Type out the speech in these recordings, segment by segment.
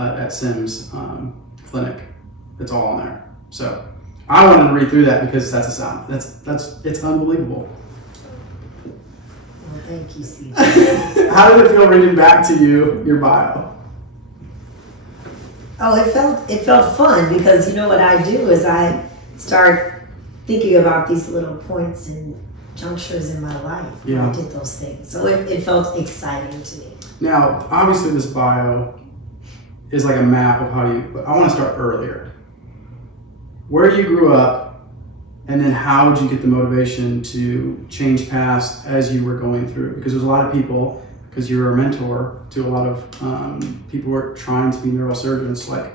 at Sims Clinic. It's all on there. So I wanted to read through that because that's a sound. It's unbelievable. Well, thank you, CJ. How did it feel reading back to you your bio? Oh, it felt fun because you know what I do is I start thinking about these little points and junctures in my life when I did those things. So it felt exciting to me. Now, obviously this bio is like a map of how you, but I want to start earlier. Where you grew up, and then how did you get the motivation to change paths as you were going through? Because there's a lot of people, because you're a mentor to a lot of people who are trying to be neurosurgeons, like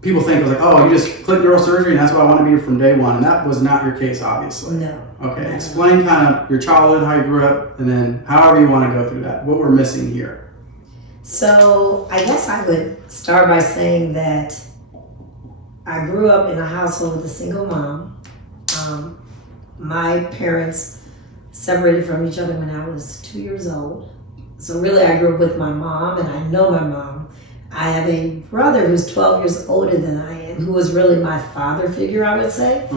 people think like, oh, you just click neurosurgery and that's what I want to be from day one. And that was not your case, obviously. No. Okay, explain kind of your childhood, how you grew up, and then however you want to go through that. What we're missing here. So I guess I would start by saying that I grew up in a household with a single mom. My parents separated from each other when I was 2 years old. So really I grew up with my mom, and I know my mom. I have a brother who's 12 years older than I am, who was really my father figure, I would say.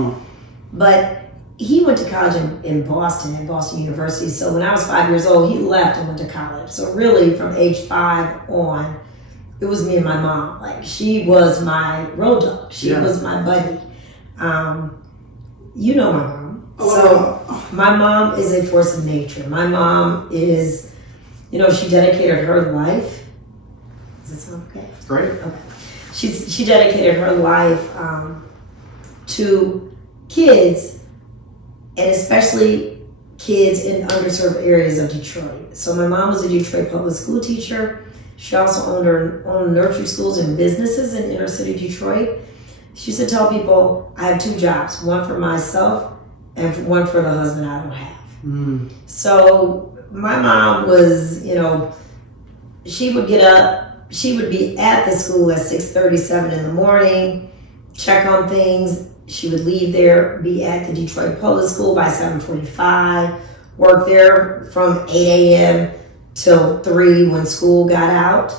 But he went to college in Boston, at Boston University. So when I was 5 years old, he left and went to college. So really from age 5 on, it was me and my mom. Like, she was my road dog. She was my buddy. You know my mom. So my mom is a force of nature. My mom is, you know, she dedicated her life. Does that sound okay? Great. Okay. She dedicated her life to kids, and especially kids in underserved areas of Detroit. So my mom was a Detroit public school teacher. She also owned her own nursery schools and businesses in inner city Detroit. She used to tell people, I have 2 jobs, one for myself and one for the husband I don't have. So my mom was, you know, she would get up, she would be at the school at 6:37 in the morning, check on things. She would leave there, be at the Detroit Public School by 7:45, work there from 8 a.m. till 3 when school got out.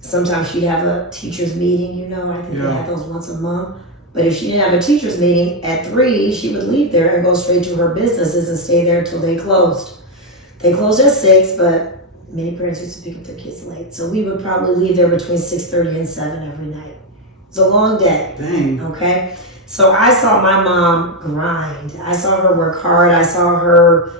Sometimes she'd have a teacher's meeting, you know, I think they had those once a month. But if she didn't have a teacher's meeting at 3, she would leave there and go straight to her businesses and stay there till they closed. They closed at 6, but many parents used to pick up their kids late. So we would probably leave there between 6:30 and 7 every night. It's a long day. Dang. Okay? So I saw my mom grind. I saw her work hard. I saw her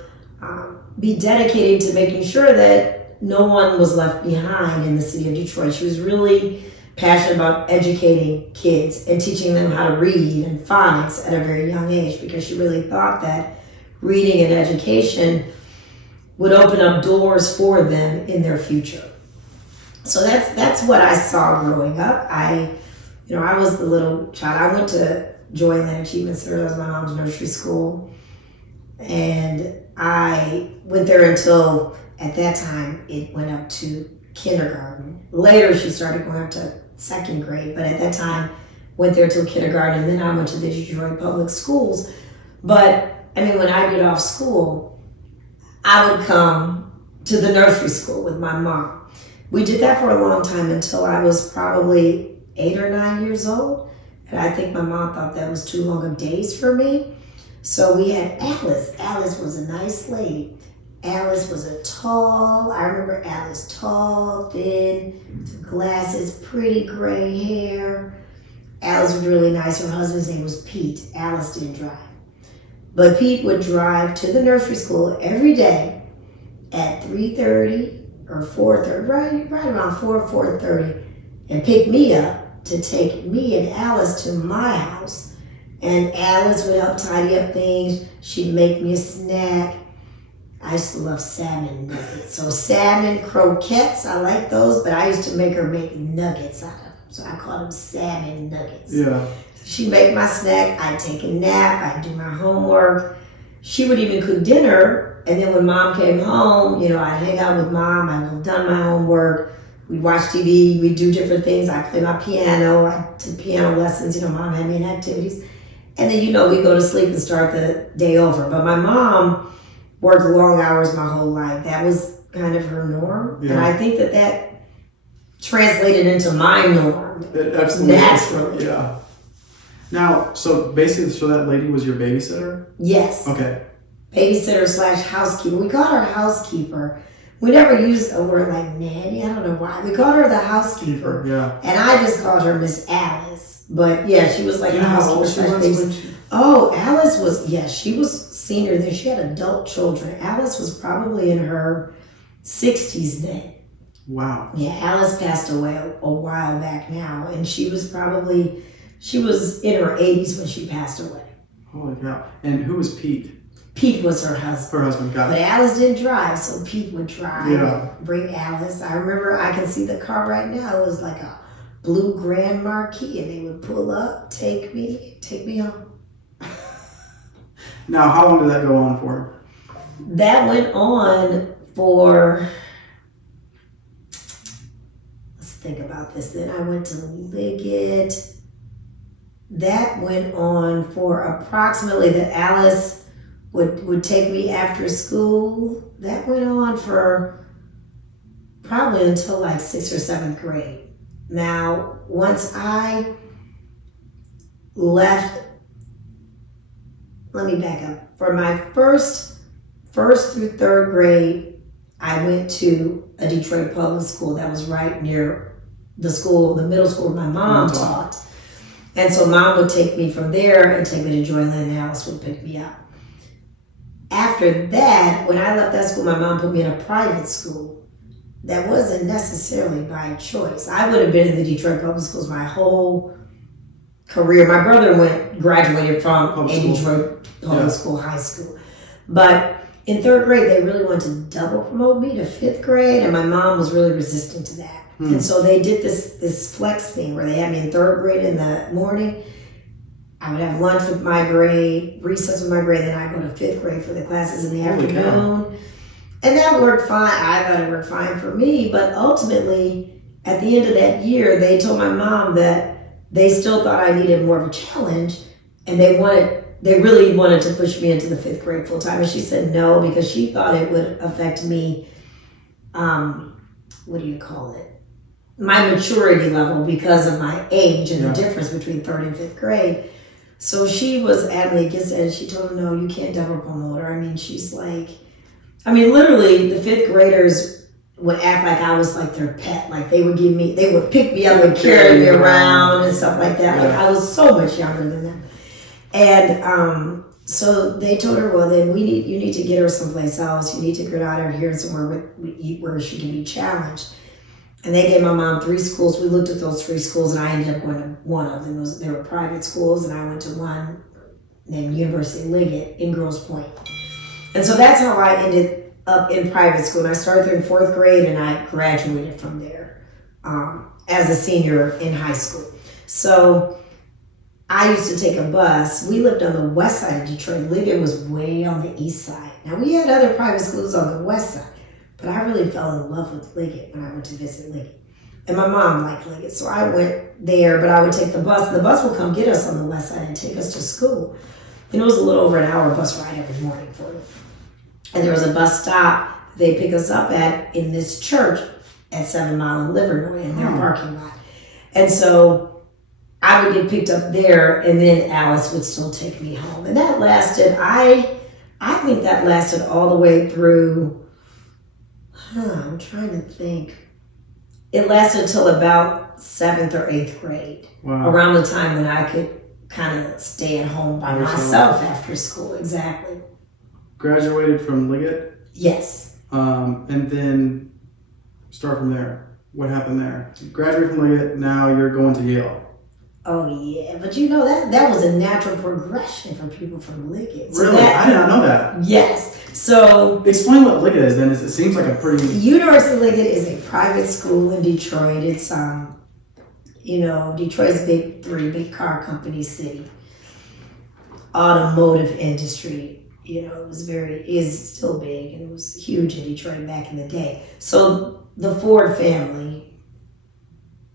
be dedicated to making sure that no one was left behind in the city of Detroit. She was really passionate about educating kids and teaching them how to read and phonics at a very young age, because she really thought that reading and education would open up doors for them in their future. So that's what I saw growing up. I was the little child. I went to Joyland Achievement Center. That was my mom's nursery school. And I went there until, at that time, it went up to kindergarten. Later, she started going up to 2nd grade, but at that time, went there till kindergarten, and then I went to the Detroit Public Schools. But, I mean, when I get off school, I would come to the nursery school with my mom. We did that for a long time until I was probably 8 or 9 years old. And I think my mom thought that was too long of days for me. So we had Alice. Alice was a nice lady. Alice was I remember Alice, tall, thin, glasses, pretty gray hair. Alice was really nice. Her husband's name was Pete. Alice didn't drive. But Pete would drive to the nursery school every day at 3:30 or 4:30, right around 4:30, and pick me up to take me and Alice to my house. And Alice would help tidy up things. She'd make me a snack. I used to love salmon nuggets. So salmon croquettes, I like those, but I used to make her make nuggets out of them. So I called them salmon nuggets. Yeah. She'd make my snack, I'd take a nap, I'd do my homework. She would even cook dinner, and then when Mom came home, you know, I'd hang out with Mom, I'd have done my homework, we'd watch TV, we'd do different things, I'd play my piano, I took piano lessons, you know, Mom had me in activities. And then, you know, we'd go to sleep and start the day over. But my mom worked long hours my whole life. That was kind of her norm. Yeah. And I think that translated into my norm Absolutely. naturally. Yeah. Now, so basically, so that lady was your babysitter? Yes. Okay. Babysitter / housekeeper. We called her housekeeper. We never used a word like nanny. I don't know why. We called her the housekeeper. Yeah. And I just called her Miss Alice. But yeah, she was like Do you the know how old she housekeeper. was when she... Oh, Alice was, she was senior then. She had adult children. Alice was probably in her 60s then. Wow. Yeah, Alice passed away a while back now. And she was in her 80s when she passed away. Holy cow. And who was Pete? Pete was her husband. Her husband, got But it. Alice didn't drive, so Pete would drive. Yeah. Bring Alice. I remember, I can see the car right now. It was like a blue Grand Marquis, and they would pull up, take me home. Now, how long did that go on for? That went on for, let's think about this. Then I went to Liggett. That went on for approximately, that Alice would take me after school. That went on for probably until like 6th or 7th grade. Now, once I left, let me back up. For my first through 3rd grade, I went to a Detroit public school that was right near the middle school where my mom taught. And so Mom would take me from there and take me to Joyland, and Alice would pick me up. After that, when I left that school, my mom put me in a private school. That wasn't necessarily by choice. I would have been in the Detroit public schools my whole career. My brother graduated from a Detroit public school, high school. But in 3rd grade, they really wanted to double promote me to 5th grade, and my mom was really resistant to that. And so they did this flex thing where they had me in 3rd grade in the morning. I would have lunch with my grade, recess with my grade, then I'd go to 5th grade for the classes in the afternoon. And that worked fine. I thought it worked fine for me, but ultimately, at the end of that year, they told my mom that they still thought I needed more of a challenge, and they really wanted to push me into the 5th grade full time. And she said no, because she thought it would affect me, what do you call it? My maturity level because of my age and the difference between 3rd and 5th grade. So she was adamantly against it, and she told him, no, you can't double promote her. I mean, literally the 5th graders would act like I was like their pet. Like they would pick me up and carry me around and stuff like that. Like I was so much younger than them. And so they told her, well, then you need to get her someplace else. You need to get out of here somewhere where she can be challenged. And they gave my mom 3 schools. We looked at those 3 schools, and I ended up going to one of them. They were private schools, and I went to one named University Liggett in Grosse Pointe. And so that's how I ended up in private school. And I started there in 4th grade, and I graduated from there as a senior in high school. So I used to take a bus. We lived on the west side of Detroit. Liggett was way on the east side. Now, we had other private schools on the west side. But I really fell in love with Liggett when I went to visit Liggett. And my mom liked Liggett, so I went there, but I would take the bus. The bus would come get us on the west side and take us to school. And it was a little over an hour bus ride every morning for me. And there was a bus stop they pick us up in this church at 7 Mile in Livernois in their parking lot. And so I would get picked up there, and then Alice would still take me home. And that lasted, I think that lasted all the way through, I'm trying to think. It lasted until about 7th or 8th grade. Wow. Around the time when I could kind of stay at home by myself after school. Exactly. Graduated from Liggett? Yes. And then start from there. What happened there? You graduated from Liggett, now you're going to Yale. Oh yeah, but you know that was a natural progression for people from Liggett. So really? I did not know that. Yes. So explain what Liggett is then. It seems like a pretty... University Liggett is a private school in Detroit. It's Detroit's big car company city. Automotive industry, is still big, and it was huge in Detroit back in the day. So the Ford family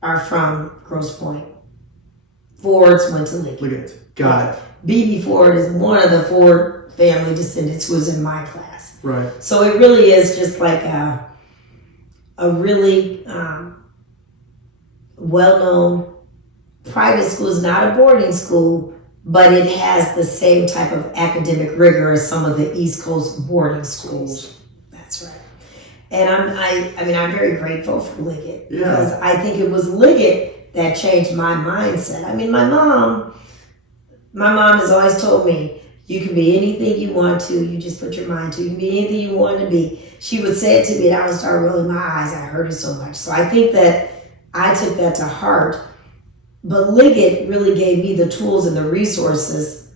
are from Grosse Pointe. Fords went to Liggett. Got it. B.B. Ford is one of the Ford family descendants who was in my class. Right. So it really is just like a really well-known private school. It's not a boarding school, but it has the same type of academic rigor as some of the East Coast boarding schools. That's right. And I'm very grateful for Liggett because I think it was Liggett that changed my mindset. I mean, my mom has always told me, you can be anything you want to, you just put your mind to. You can be anything you want to be. She would say it to me and I would start rolling my eyes. I heard it so much. So I think that I took that to heart. But Liggett really gave me the tools and the resources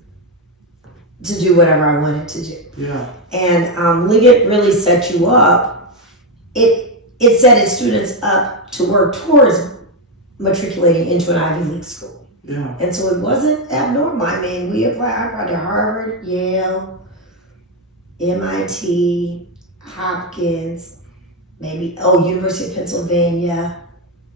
to do whatever I wanted to do. Yeah. And Liggett really set you up. It set its students up to work towards matriculating into an Ivy League school. Yeah. And so it wasn't abnormal. I mean, I applied to Harvard, Yale, MIT, Hopkins, University of Pennsylvania.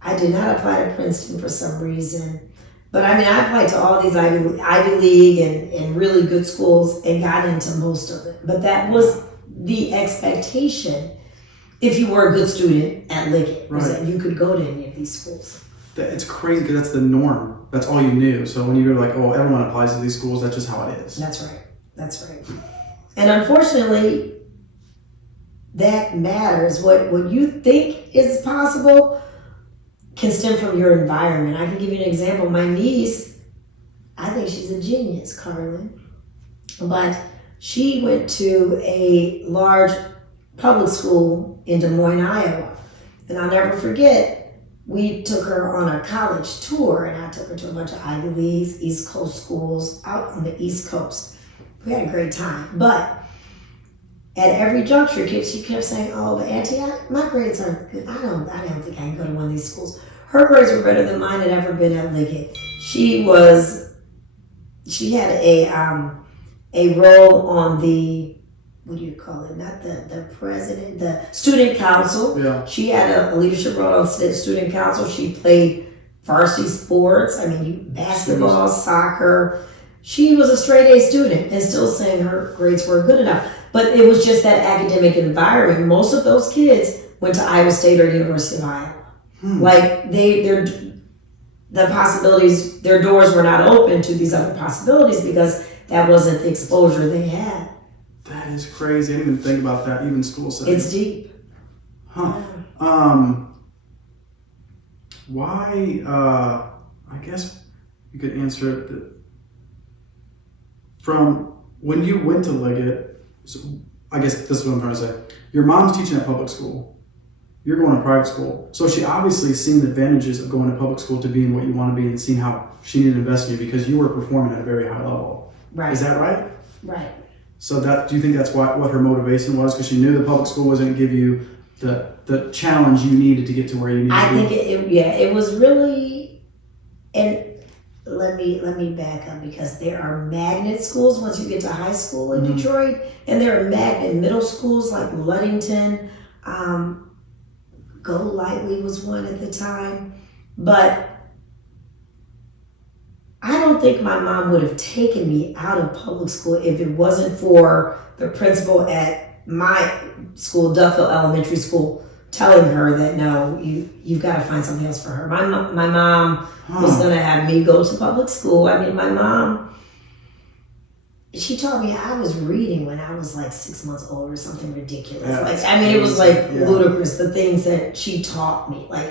I did not apply to Princeton for some reason. But I applied to all these Ivy League and really good schools and got into most of it. But that was the expectation if you were a good student at Liggett, was that you could go to any of these schools. It's crazy because that's the norm. That's all you knew. So when you were like, oh, everyone applies to these schools, that's just how it is. That's right. And unfortunately, that matters. What you think is possible can stem from your environment. I can give you an example. My niece, I think she's a genius, Carlin. But she went to a large public school in Des Moines, Iowa. And I'll never forget, we took her on a college tour, and I took her to a bunch of Ivy Leagues, East Coast schools out on the East Coast. We had a great time. But at every juncture, she kept saying, oh, but Auntie, my grades aren't good. I don't think I can go to one of these schools. Her grades were better than mine had ever been at Liggett. She had a role on the, what do you call it? Not the president, the student council. Yeah. She had a leadership role on student council. She played varsity sports. Basketball, soccer. She was a straight A student and still saying her grades were good enough. But it was just that academic environment. Most of those kids went to Iowa State or University of Iowa. Like the possibilities, their doors were not open to these other possibilities because that wasn't the exposure they had. That is crazy. I didn't even think about that, even school setting. It's deep. Huh. Yeah. Why, I guess you could answer it from when you went to Liggett, so I guess this is what I'm trying to say. Your mom's teaching at public school. You're going to private school. So she obviously seen the advantages of going to public school to being what you want to be and seeing how she needed to invest in you because you were performing at a very high level. Right. Is that right? Right. So do you think that's what her motivation was? Because she knew the public school wasn't going to give you the challenge you needed to get to where you needed to be? I think it was really, and let me back up because there are magnet schools once you get to high school in Detroit, and there are magnet middle schools like Ludington. Go Lightly was one at the time, but I don't think my mom would have taken me out of public school if it wasn't for the principal at my school, Duffield Elementary School, telling her that no, you've got to find something else for her. My mom was going to have me go to public school. My mom, she taught me I was reading when I was like 6 months old or something ridiculous. Yeah, it was ludicrous, the things that she taught me. I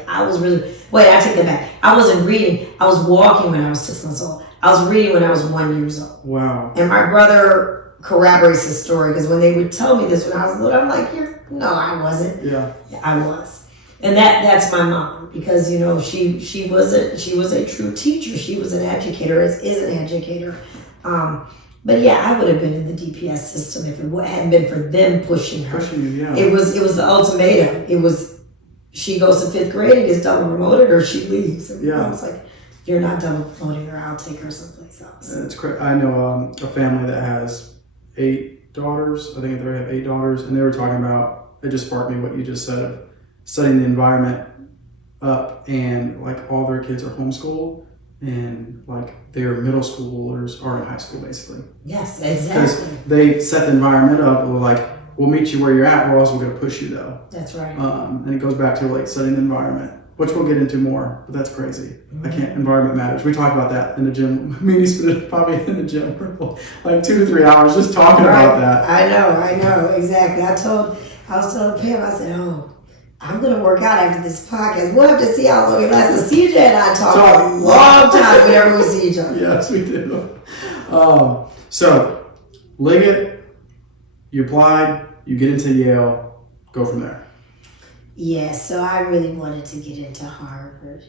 take that back. I wasn't reading. I was walking when I was 6 months old. I was reading when I was 1 year old. Wow. And my brother corroborates the story because when they would tell me this when I was little, I'm like, no, I wasn't. Yeah. I was. And that's my mom because, she was a true teacher. She was an educator, is an educator. But yeah, I would have been in the DPS system if it hadn't been for them pushing her. Pushing you, yeah. It was the ultimatum. It was, she goes to 5th grade and gets double promoted or she leaves. And I was like, you're not double promoting her, I'll take her someplace else. It's crazy. I know a family that has 8 daughters. I think they have 8 daughters. And they were talking about, it just sparked me what you just said, of setting the environment up and all their kids are homeschooled. And their middle schoolers are in high school, basically. Yes, exactly. Because they set the environment up. We'll meet you where you're at. We're also going to push you, though. That's right. And it goes back to setting the environment. which we'll get into more, but that's crazy. I can't, environment matters. We talk about that in the gym. Me and you spend probably in the gym for like 2 to 3 hours just talking about that. I know, exactly. I was telling Pam, I said, oh, I'm going to work out after this podcast. We'll have to see how long it lasts. CJ and I talk a long time whenever we see each other. Yes, we do. So, Liggett, you applied, you get into Yale, go from there. Yeah, so I really wanted to get into Harvard.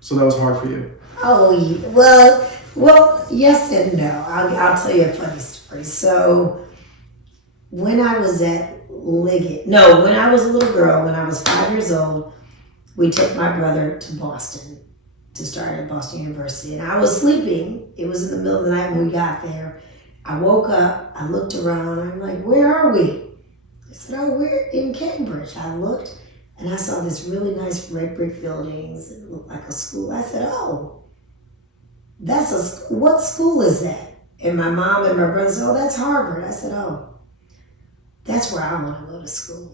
So that was hard for you? Oh, yeah. Well, yes and no. I'll tell you a funny story. So, when I was at Liggett, when I was a little girl, when I was 5 years old, we took my brother to Boston to start at Boston University. And I was sleeping. It was in the middle of the night when we got there. I woke up, I looked around, I'm like, where are we? I said, oh, we're in Cambridge. I looked, and I saw this really nice red brick buildings. It looked like a school. I said, oh, that's a school. What school is that? And my mom and my brother said, oh, that's Harvard. I said, oh, that's where I want to go to school.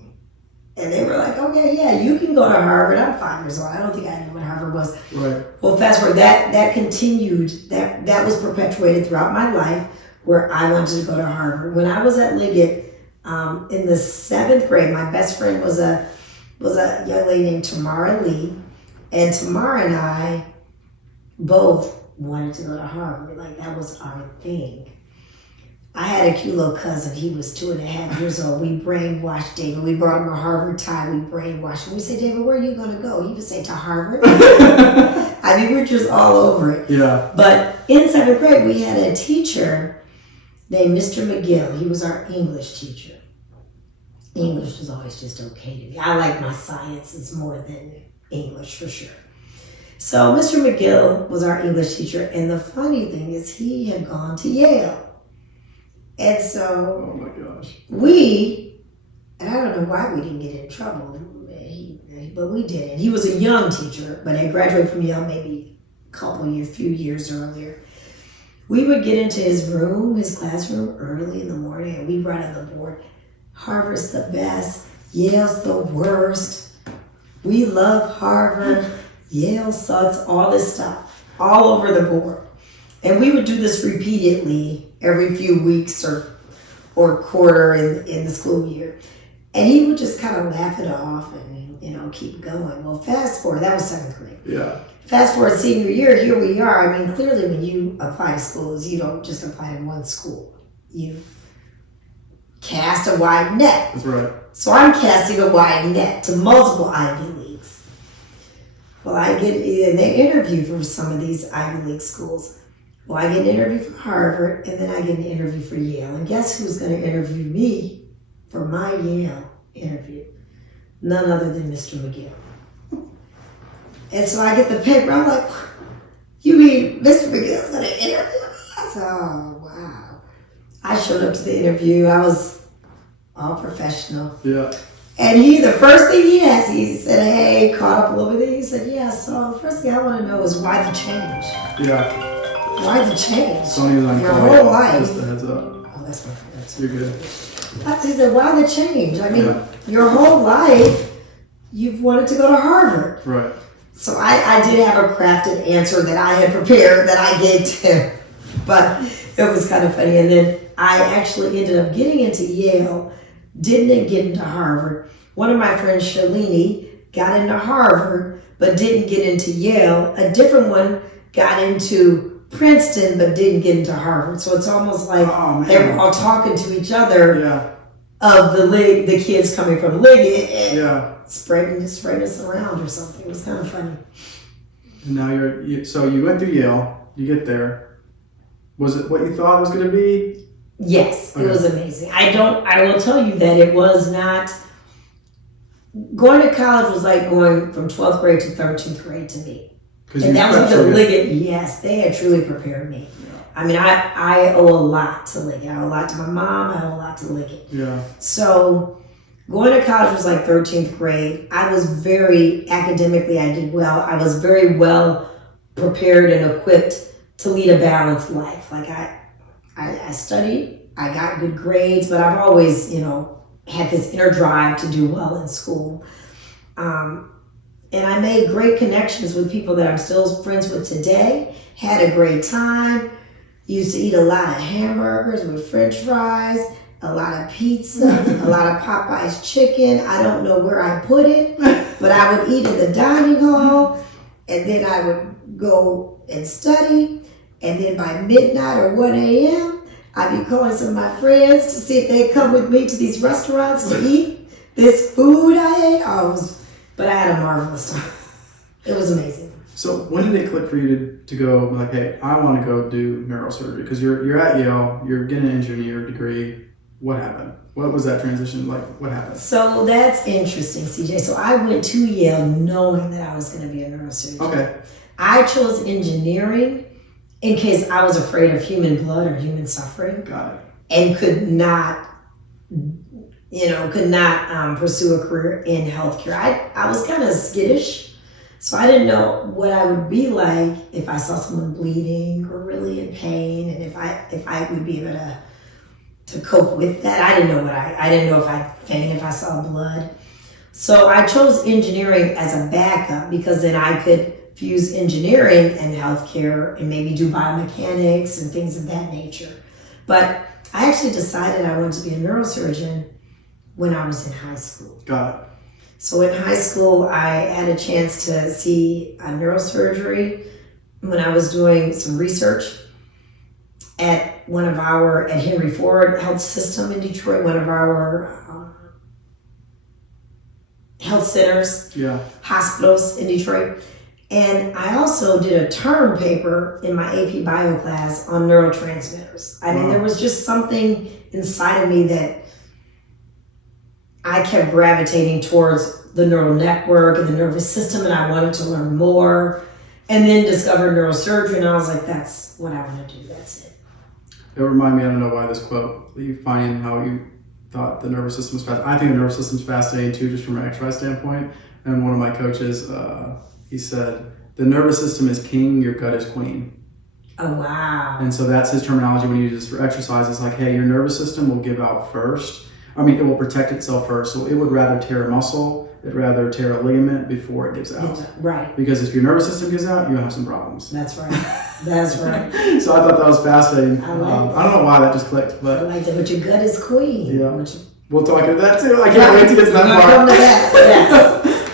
And they were like, okay, yeah, you can go to Harvard. I'm 5 years old. I don't think I knew what Harvard was. Right. Well, fast forward, that continued, that was perpetuated throughout my life where I wanted to go to Harvard. When I was at Liggett, in the 7th grade, my best friend was a young lady named Tamara Lee. And Tamara and I both wanted to go to Harvard. Like, that was our thing. I had a cute little cousin. He was 2.5 years old. We brainwashed David. We brought him a Harvard tie. We brainwashed him. We said, David, where are you going to go? He would say, to Harvard. I mean, we're just all over it. Yeah. But in 7th grade, we had a teacher named Mr. McGill. He was our English teacher. English was always just okay to me. I like my sciences more than English, for sure. So Mr. McGill was our English teacher. And the funny thing is he had gone to Yale. And so, oh my gosh, and I don't know why we didn't get in trouble, but we did. He was a young teacher, but had graduated from Yale maybe few years earlier. We would get into his classroom early in the morning, and we'd write on the board, Harvard's the best, Yale's the worst, we love Harvard, Yale sucks, all this stuff, all over the board. And we would do this repeatedly every few weeks or quarter in the school year. And he would just kind of laugh it off and, keep going. Well, fast forward, that was 7th grade. Yeah. Fast forward senior year, here we are. I mean, clearly when you apply to schools, you don't just apply to one school. You cast a wide net. That's right. So I'm casting a wide net to multiple Ivy Leagues. Well, they interview for some of these Ivy League schools. Well, I get an interview for Harvard, and then I get an interview for Yale. And guess who's going to interview me for my Yale interview? None other than Mr. McGill. And so I get the paper. I'm like, you mean Mr. McGill's going to interview me? I said, oh, wow. I showed up to the interview. I was all professional. Yeah. And the first thing he asked, he said, hey, caught up a little bit. He said, yeah, so the first thing I want to know is why the change? Yeah. Why the change? Sonia's on your whole life. Just a heads up. Oh, that's my favorite. You're good. He said, why the change? I mean, your whole life, you've wanted to go to Harvard. Right. So I did have a crafted answer that I had prepared that I gave to him. But it was kind of funny. And then I actually ended up getting into Yale, didn't get into Harvard. One of my friends, Shalini, got into Harvard, but didn't get into Yale. A different one got into Princeton, but didn't get into Harvard. So it's almost like they were all talking to each other of the kids coming from Liggett and spreading us around or something. It was kind of funny. And now so you went through Yale, you get there. Was it what you thought it was going to be? Yes, It was amazing. I will tell you that it was not, going to college was like going from 12th grade to 13th grade to me. And that was because Liggett, yes, they had truly prepared me. Yeah. I mean, I owe a lot to Liggett. I owe a lot to my mom. I owe a lot to Liggett. Yeah. So going to college was like 13th grade. I was academically, I did well. I was very well prepared and equipped to lead a balanced life. Like I studied, I got good grades, but I've always, had this inner drive to do well in school. And And I made great connections with people that I'm still friends with today. Had a great time. Used to eat a lot of hamburgers with French fries, a lot of pizza, a lot of Popeye's chicken. I don't know where I put it, but I would eat in the dining hall, and then I would go and study. And then by midnight or 1 a.m., I'd be calling some of my friends to see if they'd come with me to these restaurants to eat this food I ate. But I had a marvelous time. It was amazing. So when did it click for you to go like, hey, I want to go do neurosurgery? Because you're at Yale, you're getting an engineer degree. What happened? What was that transition like? What happened? So that's interesting, CJ. So I went to Yale knowing that I was going to be a neurosurgeon. Okay. I chose engineering in case I was afraid of human blood or human suffering. Got it. And could not pursue a career in healthcare. I was kind of skittish, so I didn't know what I would be like if I saw someone bleeding or really in pain, and if I would be able to cope with that. I didn't know if I'd faint if I saw blood. So I chose engineering as a backup because then I could fuse engineering and healthcare and maybe do biomechanics and things of that nature. But I actually decided I wanted to be a neurosurgeon when I was in high school. Got it. So in high school, I had a chance to see neurosurgery when I was doing some research at Henry Ford Health System in Detroit, one of our health centers, hospitals in Detroit. And I also did a term paper in my AP Bio class on neurotransmitters. I mean, there was just something inside of me that I kept gravitating towards the neural network and the nervous system, and I wanted to learn more. And then discovered neurosurgery, and I was like, that's what I want to do, that's it. It reminded me, I don't know why this quote, you find how you thought the nervous system was fascinating. I think the nervous system is fascinating too, just from an exercise standpoint. And one of my coaches, he said, the nervous system is king, your gut is queen. Oh, wow. And so that's his terminology when you use this for exercise. It's like, hey, your nervous system will give out first. I mean, it will protect itself first. So it would rather tear a muscle, it'd rather tear a ligament before it gives out. Right. Because if your nervous system gives out, you'll have some problems. That's right. That's right. So I thought that was fascinating. I like that. I don't know why that just clicked, but I like that. But your gut is queen. Yeah. We'll talk about that too. I can't wait to get to that part. Come to that.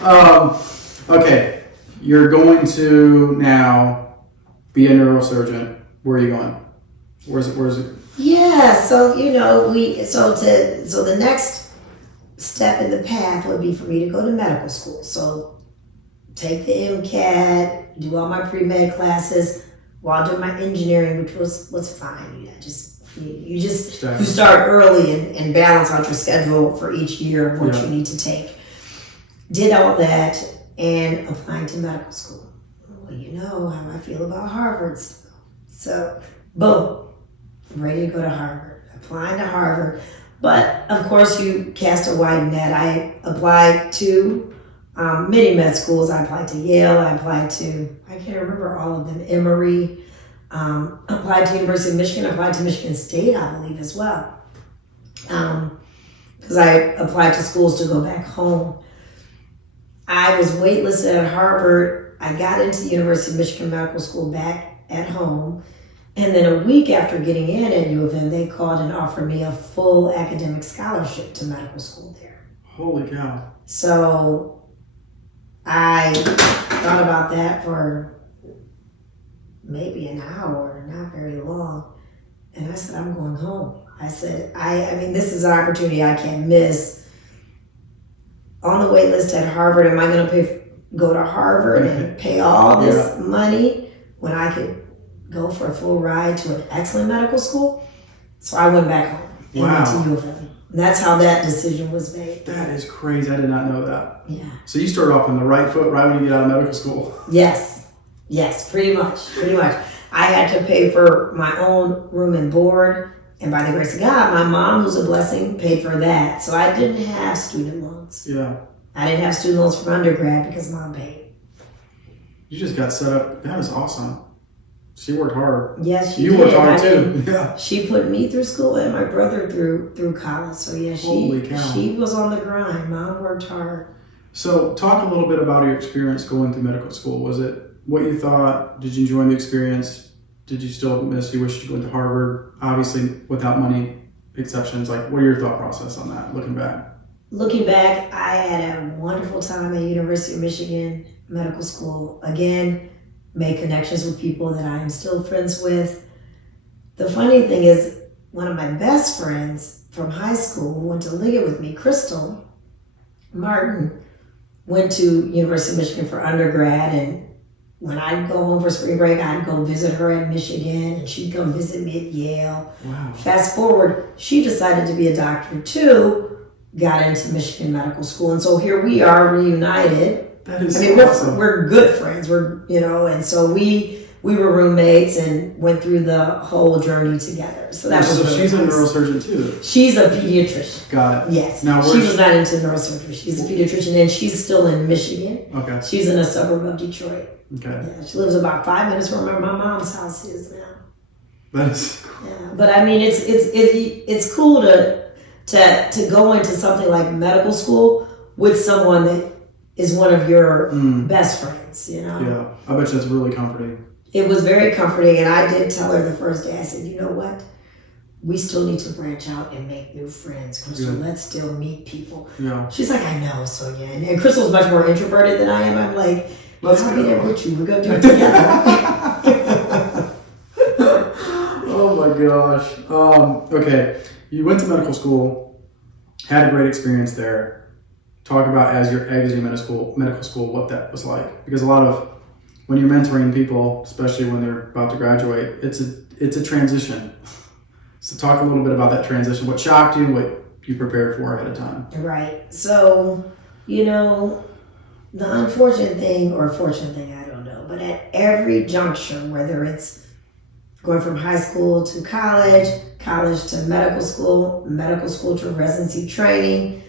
Yes. Okay. You're going to now be a neurosurgeon. Where are you going? Where's it? Yeah, so so the next step in the path would be for me to go to medical school. So take the MCAT, do all my pre-med classes while doing my engineering, which was fine. You start early and balance out your schedule for each year of what you need to take. Did all that and applying to medical school. Well, you know how I feel about Harvard still. So, boom, I'm ready to go to Harvard, applying to Harvard. But, of course, you cast a wide net. I applied to many med schools. I applied to Yale. I applied to, I can't remember all of them, Emory. Applied to University of Michigan. Applied to Michigan State, I believe, as well. Because I applied to schools to go back home. I was waitlisted at Harvard. I got into the University of Michigan Medical School back at home. And then a week after getting in at U of M, they called and offered me a full academic scholarship to medical school there. Holy cow. So I thought about that for maybe an hour, not very long. And I said, I'm going home. I said, I mean, this is an opportunity I can't miss. On the wait list at Harvard, am I going to go to Harvard and pay all this money when I could go for a full ride to an excellent medical school? So I went back home and went to U of M. And that's how that decision was made. That is crazy. I did not know that. Yeah. So you started off on the right foot right when you get out of medical school. Yes, pretty much. I had to pay for my own room and board. And by the grace of God, my mom, who's a blessing, paid for that. So I didn't have student loans. Yeah. I didn't have student loans from undergrad because mom paid. You just got set up. That is awesome. She worked hard. Yes, she did. You worked hard too. Yeah. She put me through school and my brother through college. So yeah, she was on the grind. Mom worked hard. So talk a little bit about your experience going through medical school. Was it what you thought? Did you enjoy the experience? Did you still miss, you wish you went to Harvard? Obviously, without money exceptions, like what are your thought process on that, looking back? Looking back, I had a wonderful time at University of Michigan Medical School. Again, made connections with people that I am still friends with. The funny thing is, one of my best friends from high school who went to Liggett with me, Crystal Martin, went to University of Michigan for undergrad, and when I'd go home for spring break, I'd go visit her at Michigan, and she'd come visit me at Yale. Wow. Fast forward, she decided to be a doctor too, got into Michigan Medical School, and so here we are reunited. That is I mean, we're good friends. And so we were roommates and went through the whole journey together. So that was so really she's nice. a neurosurgeon too. She's a pediatrician. Got it. Yes. Now she was not into neurosurgery. She's a pediatrician, and she's still in Michigan. Okay. She's in a suburb of Detroit. Okay. Yeah, she lives about 5 minutes from where my mom's house is now. That is cool. Yeah, but I mean, it's cool to go into something like medical school with someone that is one of your best friends. You know. Yeah, I bet you that's really comforting. It was very comforting, and I did tell her the first day. I said, "You know what? We still need to branch out and make new friends, Crystal. Yeah. Let's still meet people." Yeah. She's like, "I know, Sonia." And Crystal's much more introverted than I am. I'm like, I'll be there with you. We're gonna do it together. Oh my gosh. Okay, you went to medical school, had a great experience there. Talk about as you're exiting medical school, what that was like. Because a lot of when you're mentoring people, especially when they're about to graduate, it's a transition. So talk a little bit about that transition. What shocked you and what you prepared for ahead of time. Right. So, the unfortunate thing or fortunate thing, I don't know, but at every juncture, whether it's going from high school to college to medical school to residency training,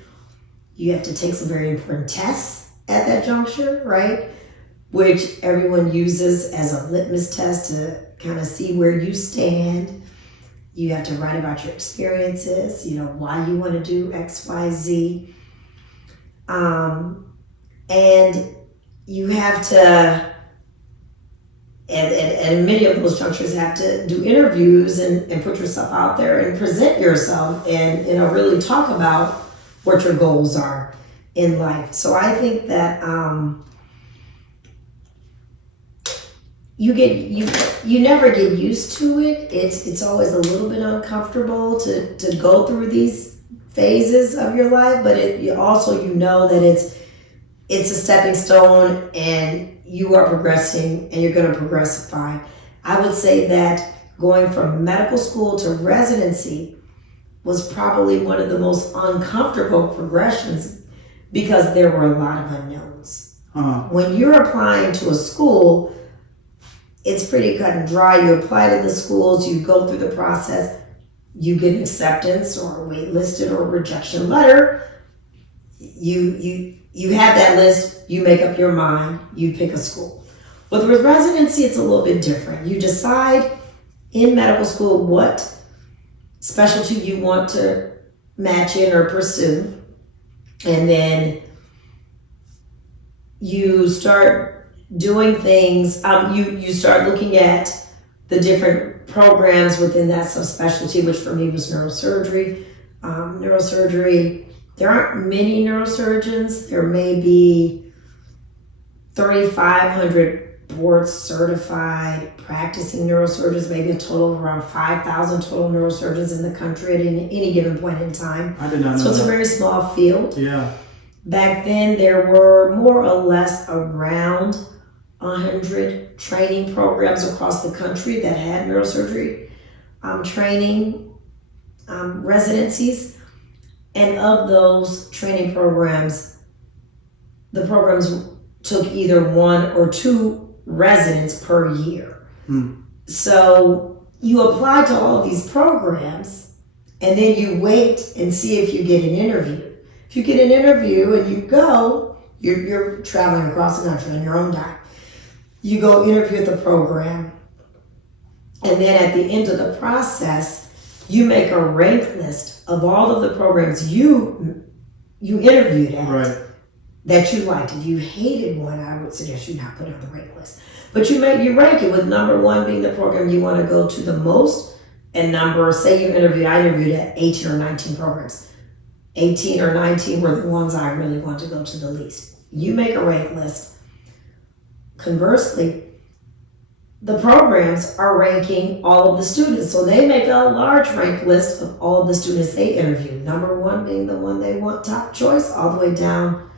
you have to take some very important tests at that juncture, right? Which everyone uses as a litmus test to kind of see where you stand. You have to write about your experiences, why you want to do X, Y, Z. And you have to, and many of those junctures have to do interviews and put yourself out there and present yourself and, really talk about what your goals are in life. So I think that you never get used to it. It's always a little bit uncomfortable to go through these phases of your life, but you know that it's a stepping stone and you are progressing and you're going to progress fine. I would say that going from medical school to residency was probably one of the most uncomfortable progressions because there were a lot of unknowns. When you're applying to a school, it's pretty cut and dry. You apply to the schools, you go through the process, you get an acceptance or waitlisted or rejection letter. You have that list, you make up your mind, you pick a school. But with residency, it's a little bit different. You decide in medical school what specialty you want to match in or pursue. And then you start doing things. You start looking at the different programs within that subspecialty, which for me was neurosurgery. Neurosurgery, there aren't many neurosurgeons. There may be 3,500 board certified practicing neurosurgeons, maybe a total of around 5,000 total neurosurgeons in the country at any given point in time. I did not know So it's that. a very small field. Yeah. Back then, there were more or less around 100 training programs across the country that had neurosurgery training residencies. And of those training programs, the programs took either 1 or 2 residents per year. So you apply to all of these programs and then you wait and see if you get an interview. If you get an interview and you go, you're traveling across the country on your own dime. You go interview at the program, and then at the end of the process, you make a rank list of all of the programs you interviewed at. Right. that you liked. If you hated one, I would suggest you not put it on the rank list. But you rank it with number 1 being the program you want to go to the most, and say I interviewed at 18 or 19 programs. 18 or 19 were the ones I really want to go to the least. You make a rank list. Conversely, the programs are ranking all of the students. So they make a large rank list of all of the students they interview. Number 1 being the one they want top choice, all the way down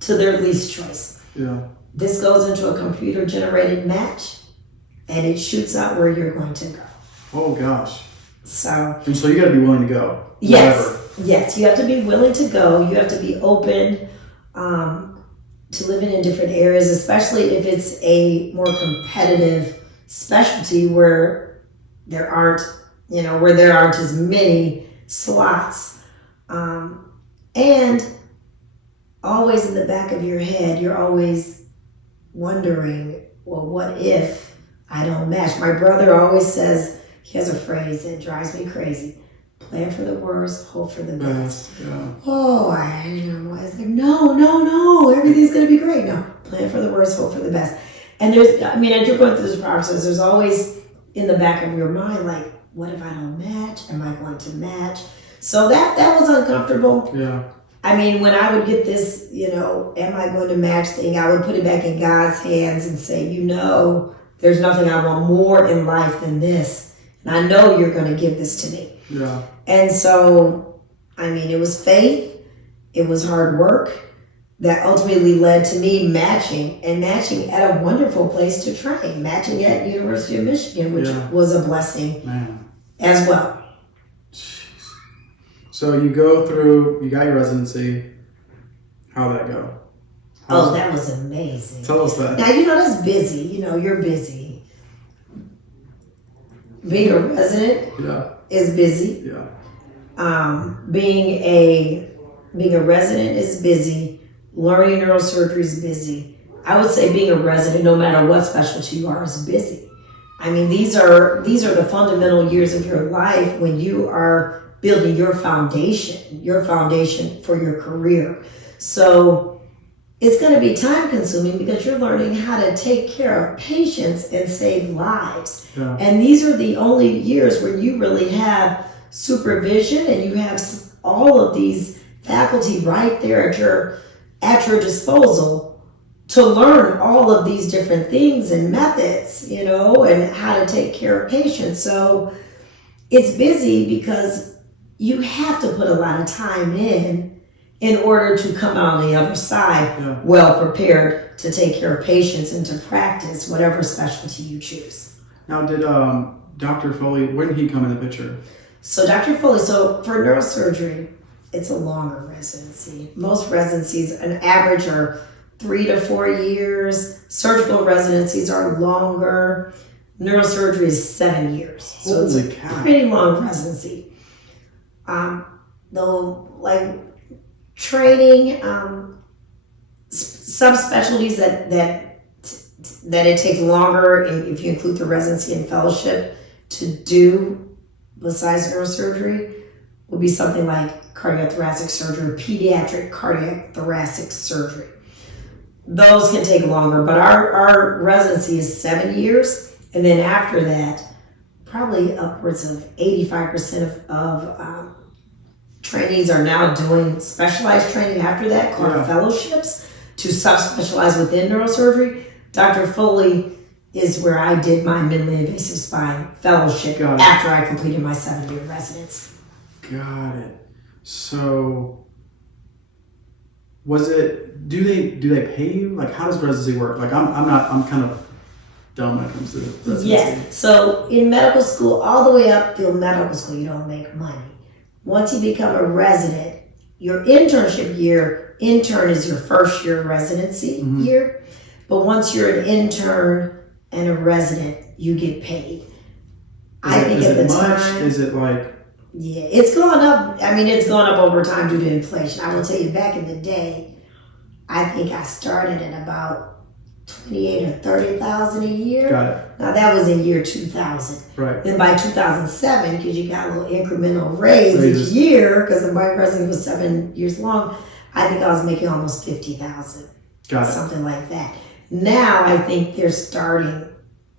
to their least choice. Yeah. This goes into a computer-generated match, and it shoots out where you're going to go. Oh, gosh. And so you got to be willing to go. Yes, you have to be willing to go. You have to be open to living in different areas, especially if it's a more competitive specialty where there aren't as many slots. And always in the back of your head, you're always wondering, well, what if I don't match? My brother always says, he has a phrase that drives me crazy. Plan for the worst, hope for the best. Yeah. Oh, I was like, no, everything's going to be great. No, plan for the worst, hope for the best. And as you're going through this process, there's always in the back of your mind, like, what if I don't match? Am I going to match? So that was uncomfortable. Yeah. When I would get this, am I going to match thing, I would put it back in God's hands and say, there's nothing I want more in life than this. And I know you're going to give this to me. Yeah. And so, it was faith, it was hard work that ultimately led to me matching at a wonderful place to train, matching at University of Michigan, which was a blessing as well. Jeez. So you got your residency. How'd that go? That was amazing. Tell us that. Now, that's busy. You're busy. Being a resident is busy. Yeah. Being a resident is busy. Learning neurosurgery is busy. I would say being a resident, no matter what specialty you are, is busy. These are the fundamental years of your life when you are building your foundation for your career. So it's going to be time consuming because you're learning how to take care of patients and save lives. Yeah. And these are the only years where you really have supervision and you have all of these faculty right there at your disposal to learn all of these different things and methods, and how to take care of patients. So it's busy because you have to put a lot of time in order to come out on the other side well prepared to take care of patients and to practice whatever specialty you choose. Now, did Dr. Foley, when did he come in the picture? So Dr. Foley, for neurosurgery, it's a longer residency. Most residencies, an average, are 3 to 4 years. Surgical residencies are longer. Neurosurgery is 7 years. So it's a pretty long residency. Training, subspecialties that it takes longer, if you include the residency and fellowship, to do besides neurosurgery, would be something like cardiac thoracic surgery, pediatric cardiac thoracic surgery. Those can take longer, but our residency is 7 years, and then after that, probably upwards of 85% of trainees are now doing specialized training after that, called fellowships, to subspecialize within neurosurgery. Dr. Foley is where I did my minimally invasive spine fellowship after I completed my 7-year residence. Got it. So, do they pay you? Like, how does residency work? Like, I'm kind of dumb when it comes to residency. Yes. So in medical school, all the way up through medical school, you don't make money. Once you become a resident, your internship year, intern is your first year residency year. But once you're an intern and a resident, you get paid. Is it like? Yeah, it's gone up. It's gone up over time due to inflation. I will tell you, back in the day, I think I started at about $28,000 or $30,000 a year. Got it. Now that was in year 2000. Right. Then by 2007, because you got a little incremental raise each year, because my residency was 7 years long, I think I was making almost 50,000, Got it. something like that. Now I think they're starting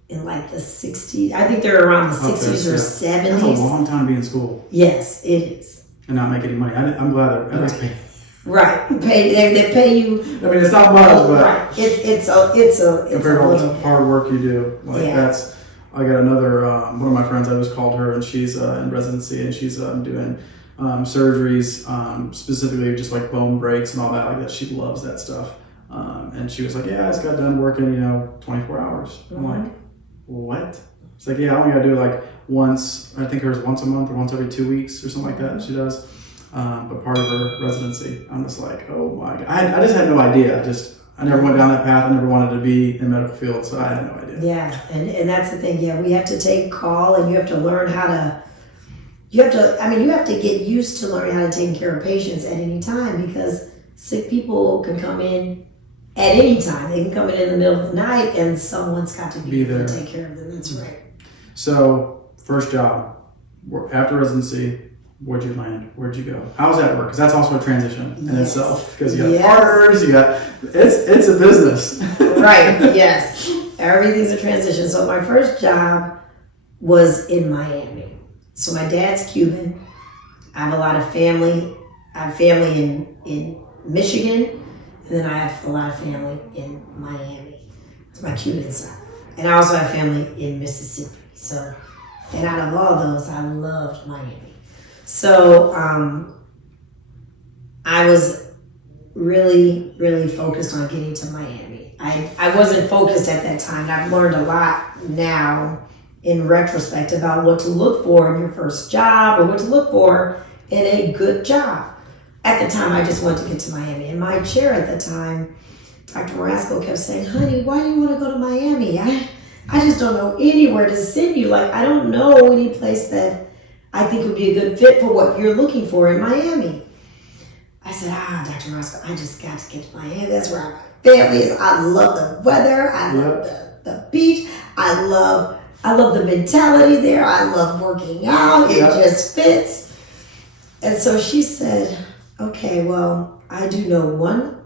in like the 60s. I think they're around the 60s or 70s. That's a long time to be in school. Yes, it is. And not make any money. I'm glad they're at least paying. Right, they pay you. I mean, it's not much, but right. It's compared to all little the hard work you do, like that's. I got another one of my friends. I just called her, and she's in residency, and she's doing surgeries, specifically just like bone breaks and all that. Like that, she loves that stuff. And she was like, "Yeah, I just got done working, 24 hours." I'm like, "What?" It's like, "Yeah, I only got to do like once. I think hers once a month or once every 2 weeks or something like that." She does. But part of her residency, I'm just like, oh my God. I just had no idea. I never went down that path. I never wanted to be in the medical field, so I had no idea. Yeah, and that's the thing. Yeah, we have to take call, and you have to learn how to. You have to get used to learning how to take care of patients at any time, because sick people can come in at any time. They can come in the middle of the night, and someone's got to be there to take care of them. That's right. So, first job after residency. Where'd you land? Where'd you go? How does that work? Because that's also a transition in itself. Because you got partners, it's a business. Right. Yes. Everything's a transition. So my first job was in Miami. So my dad's Cuban. I have a lot of family. I have family in Michigan, and then I have a lot of family in Miami. It's my Cuban side, and I also have family in Mississippi. So, and out of all those, I loved Miami. So I was really, really focused on getting to Miami. I wasn't focused at that time. I've learned a lot now in retrospect about what to look for in your first job or what to look for in a good job. At the time, I just wanted to get to Miami. And my chair at the time, Dr. Marasco, kept saying, "Honey, why do you want to go to Miami? I just don't know anywhere to send you. Like, I don't know any place that I think would be a good fit for what you're looking for in Miami." I said, Dr. Roscoe, I just got to get to Miami. That's where my family is. I love the weather. I love the beach. I love the mentality there. I love working out. It just fits. And so she said, "Okay, well, I do know one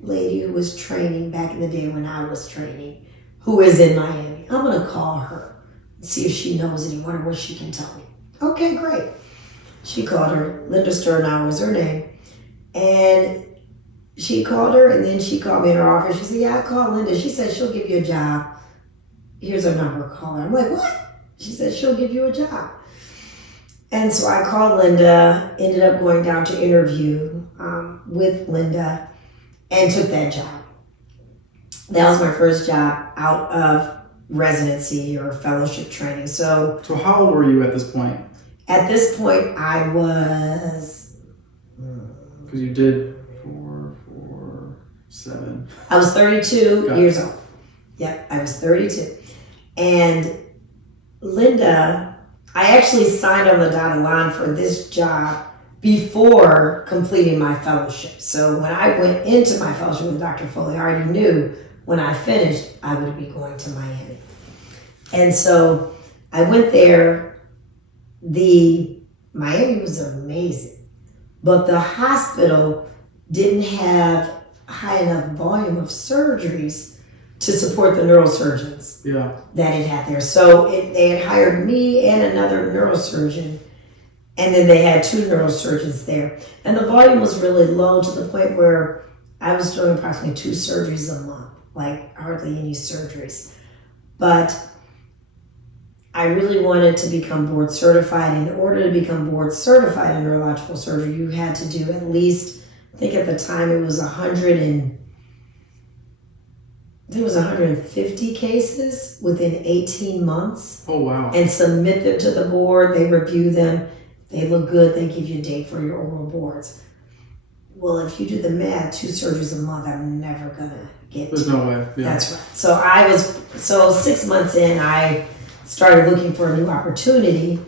lady who was training back in the day when I was training, who is in Miami. I'm going to call her and see if she knows anyone or what she can tell me." Okay, great. She called her. Linda Sternau was her name. And she called her, and then she called me in her office. She said, "Yeah, I called Linda. She said she'll give you a job. Here's her number. Call her." I'm like, "What?" She said, "She'll give you a job." And so I called Linda, ended up going down to interview with Linda, and took that job. That was my first job out of residency or fellowship training. So how old were you at this point? At this point, I was... Because you did 7. I was 32 years old. Yep, I was 32. And Linda, I actually signed on the dotted line for this job before completing my fellowship. So when I went into my fellowship with Dr. Foley, I already knew when I finished, I would be going to Miami. And so I went there. Miami was amazing, but the hospital didn't have high enough volume of surgeries to support the neurosurgeons that it had there. So they had hired me and another neurosurgeon, and then they had 2 neurosurgeons there. And the volume was really low to the point where I was doing approximately 2 surgeries a month, like hardly any surgeries. But I really wanted to become board certified. In order to become board certified in neurological surgery, you had to do at least, I think at the time it was 150 cases within 18 months. Oh, wow. And submit them to the board. They review them. If they look good, they give you a date for your oral boards. Well, if you do the math, 2 surgeries a month, I'm never going to get There's no way. Yeah. That's right. So 6 months in, I started looking for a new opportunity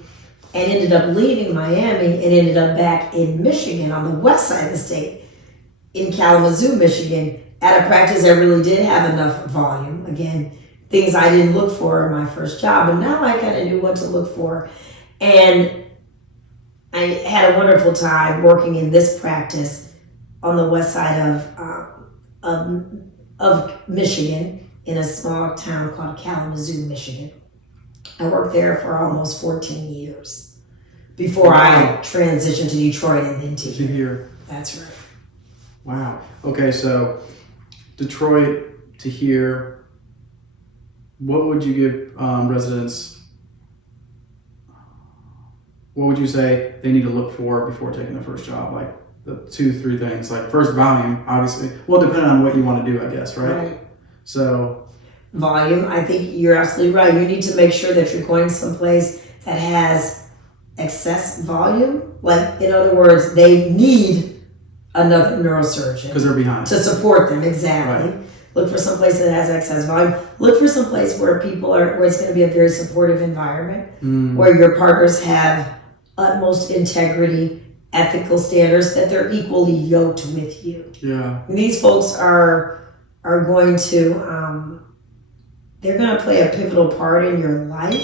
and ended up leaving Miami and ended up back in Michigan on the west side of the state, in Kalamazoo, Michigan, at a practice that really did have enough volume. Again, things I didn't look for in my first job, but now I kind of knew what to look for. And I had a wonderful time working in this practice on the west side of Michigan in a small town called Kalamazoo, Michigan. I worked there for almost 14 years before I transitioned to Detroit and then to here. That's right. Wow. Okay, so Detroit to here, what would you give residents, what would you say they need to look for before taking their first job? Like the 2-3 things, like first volume, obviously. Well, depending on what you want to do, I guess, right? So volume, I think you're absolutely right. You need to make sure that you're going someplace that has excess volume. Like, in other words, they need another neurosurgeon. Because they're behind. To support them, exactly. Right. Look for someplace that has excess volume. Look for someplace where where it's going to be a very supportive environment, where your partners have utmost integrity, ethical standards, that they're equally yoked with you. Yeah. And these folks are going to, they're going to play a pivotal part in your life.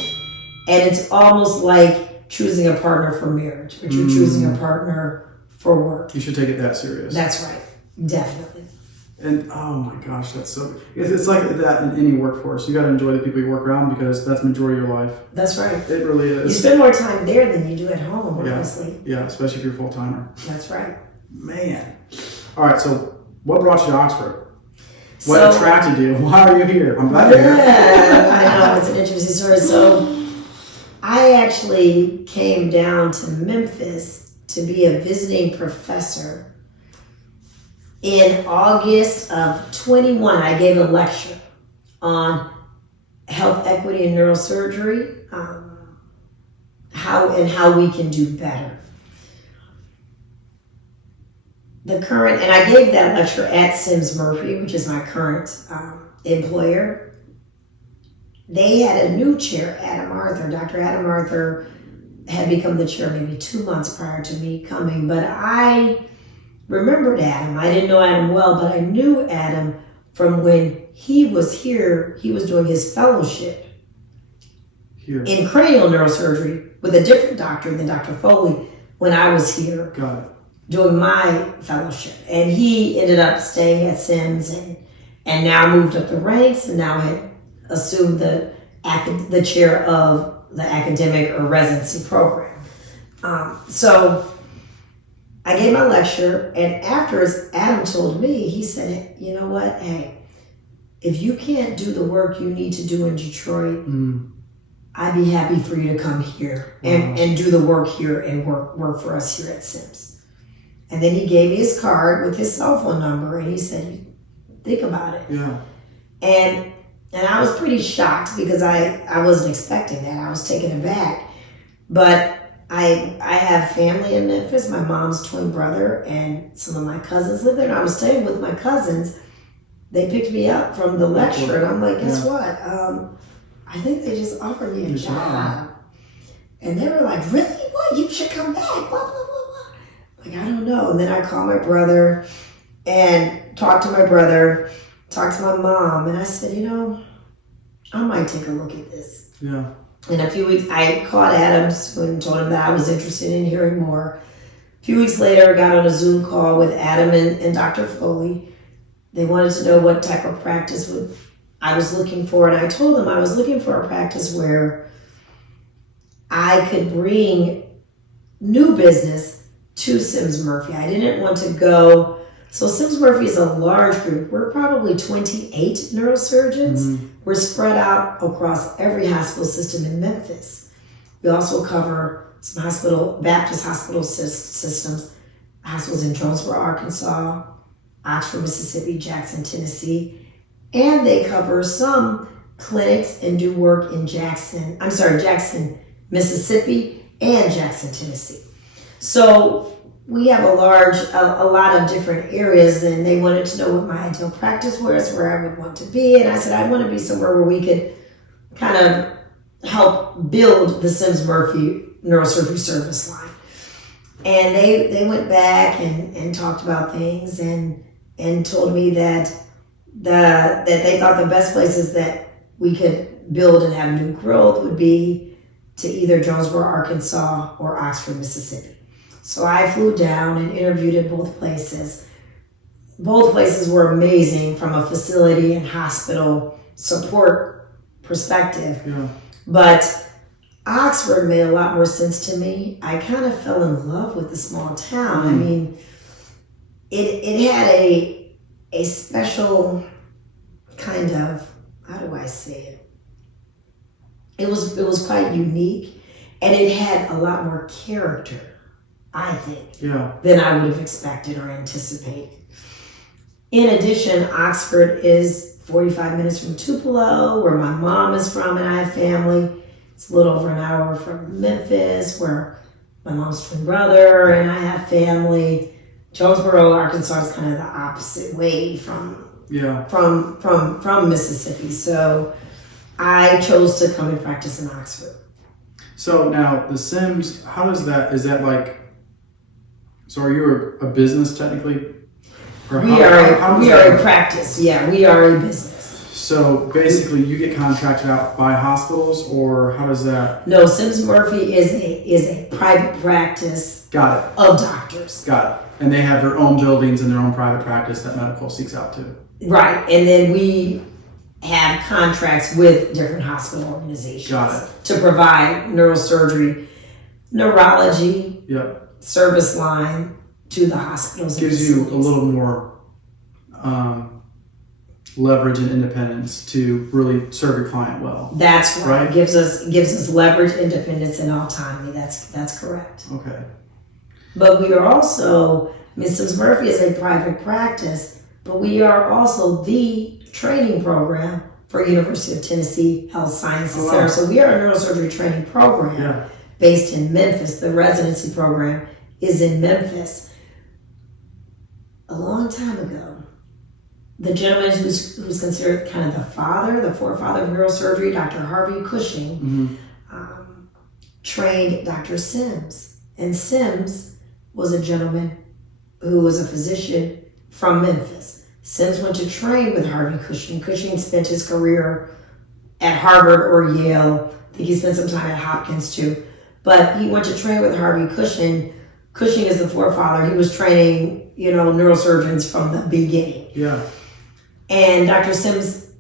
And it's almost like choosing a partner for marriage, but you're choosing a partner for work. You should take it that serious. That's right. Definitely. And oh my gosh, that's so, it's like that in any workforce. You got to enjoy the people you work around because that's the majority of your life. That's right. It really is. You spend more time there than you do at home, honestly. Yeah, especially if you're a full-timer. That's right. Man. All right, so what brought you to Oxford? What attracted you? Why are you here? I'm glad you're here. Yeah, I know, it's an interesting story. So I actually came down to Memphis to be a visiting professor. In August of 21, I gave a lecture on health equity and neurosurgery, how we can do better. And I gave that lecture at Sims Murphy, which is my current employer. They had a new chair, Adam Arthur. Dr. Adam Arthur had become the chair maybe 2 months prior to me coming, but I remembered Adam. I didn't know Adam well, but I knew Adam from when he was here. He was doing his fellowship in cranial neurosurgery with a different doctor than Dr. Foley when I was here. Got it. Doing my fellowship. And he ended up staying at Sims and now moved up the ranks and now had assumed the chair of the academic or residency program. So I gave my lecture, and afterwards, Adam told me, he said, you know what, hey, if you can't do the work you need to do in Detroit, I'd be happy for you to come here and do the work here and work for us here at Sims. And then he gave me his card with his cell phone number, and he said, think about it. Yeah. And I was pretty shocked because I wasn't expecting that. I was taken aback. But I have family in Memphis. My mom's twin brother and some of my cousins live there. And I was staying with my cousins. They picked me up from the lecture, and I'm like, guess what? I think they just offered me a job. And they were like, really? What? You should come back. Blah, blah, blah, blah. Like, I don't know. And then I called my brother and talked to my brother, talked to my mom, and I said, I might take a look at this. Yeah. In a few weeks, I called Adams and told him that I was interested in hearing more. A few weeks later, I got on a Zoom call with Adam and Dr. Foley. They wanted to know what type of practice I was looking for, and I told them I was looking for a practice where I could bring new business to Sims Murphy. I didn't want to go. So Sims Murphy is a large group. We're probably 28 neurosurgeons. We're spread out across every hospital system in Memphis. We also cover some Baptist hospital systems, hospitals in Jonesboro, Arkansas, Oxford, Mississippi, Jackson, Tennessee, and they cover some clinics and do work in Jackson, Mississippi, and Jackson, Tennessee. So we have a lot of different areas, and they wanted to know what my ideal practice was, where I would want to be. And I said, I want to be somewhere where we could kind of help build the Sims Murphy neurosurgery service line. And they went back and talked about things and told me that they thought the best places that we could build and have new growth would be to either Jonesboro, Arkansas, or Oxford, Mississippi. So I flew down and interviewed at both places. both places were amazing from a facility and hospital support perspective. Yeah. But Oxford made a lot more sense to me. I kind of fell in love with the small town. I mean, it had a special kind of, how do I say it? It was quite unique, and it had a lot more character, I think, than I would have expected or anticipated. In addition, Oxford is 45 minutes from Tupelo, where my mom is from, and I have family. It's a little over an hour from Memphis, where my mom's twin brother and I have family. Jonesboro, Arkansas is kind of the opposite way from Mississippi. So I chose to come and practice in Oxford. So now the Sims, how does that, is that like, so are you a business technically? Or we are a practice. Yeah, we are a business. So basically you get contracted out by hospitals, or how does that? No, Sims Murphy is a private practice. Got it. Of doctors. Got it. And they have their own buildings and their own private practice that medical seeks out to. Right. And then we have contracts with different hospital organizations. Got it. To provide neurosurgery, neurology, service line to the hospitals. Gives you a little more leverage and independence to really serve your client well. That's right. Gives us leverage, independence, and autonomy. That's correct. Okay. But we are also, Mrs. Murphy is a private practice, but we are also the training program for University of Tennessee Health Sciences Center. So we are a neurosurgery training program based in Memphis. The residency program is in Memphis. A long time ago, the gentleman who's considered kind of the forefather of neurosurgery, Dr. Harvey Cushing, trained Dr. Sims. And Sims was a gentleman who was a physician from Memphis. Sims went to train with Harvey Cushing. Cushing spent his career at Harvard or Yale. I think he spent some time at Hopkins too. But he went to train with Harvey Cushing. Cushing is the forefather. He was training, neurosurgeons from the beginning. Yeah. And Dr. Sims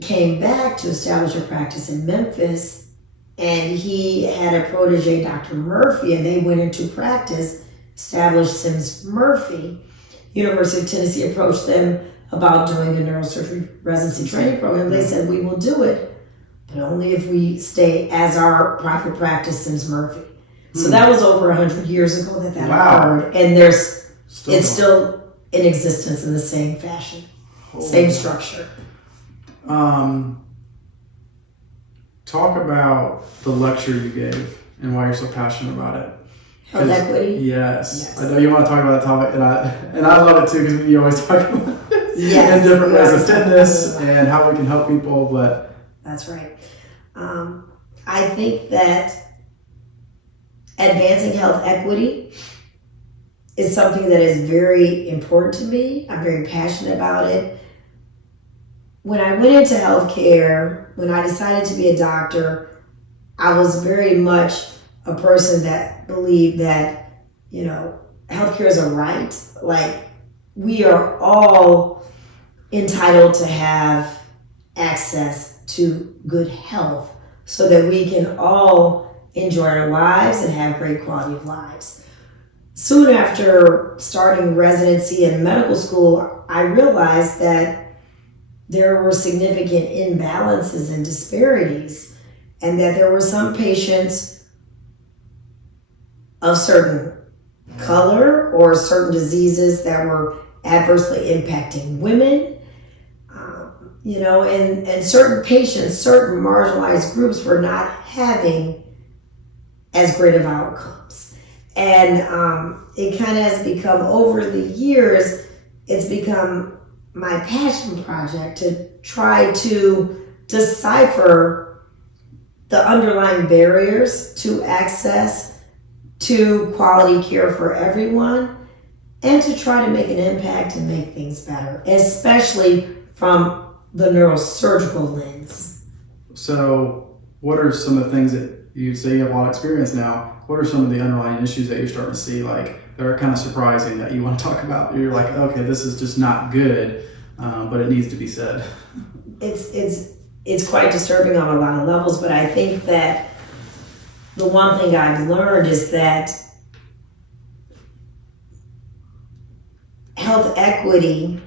came back to establish a practice in Memphis, and he had a protege, Dr. Murphy, and they went into practice, established Sims Murphy. University of Tennessee approached them about doing a neurosurgery residency training program. They said, we will do it, but only if we stay as our private practice, Sims Murphy. So that was over 100 years ago that occurred, and it's still in existence in the same fashion. Same structure. Talk about the lecture you gave and why you're so passionate about it. Health equity? Yes. I know you want to talk about that topic, and I love it too, because you always talk about it in different ways of fitness and how we can help people. But that's right. I think that advancing health equity is something that is very important to me. I'm very passionate about it. When I went into healthcare, when I decided to be a doctor, I was very much a person that believed that, healthcare is a right. Like, we are all entitled to have access to good health so that we can all enjoy our lives and have great quality of lives. Soon after starting residency in medical school, I realized that there were significant imbalances and disparities, and that there were some patients of certain color or certain diseases that were adversely impacting women, and certain patients, certain marginalized groups were not having as great of outcomes. And it kind of has become, over the years, it's become my passion project to try to decipher the underlying barriers to access to quality care for everyone, and to try to make an impact and make things better, especially from the neurosurgical lens. So what are some of the things that you say you have a lot of experience now? What are some of the underlying issues that you're starting to see? Like, that are kind of surprising that you want to talk about? You're like, okay, this is just not good, but it needs to be said. It's quite disturbing on a lot of levels, but I think that the one thing I've learned is that health equity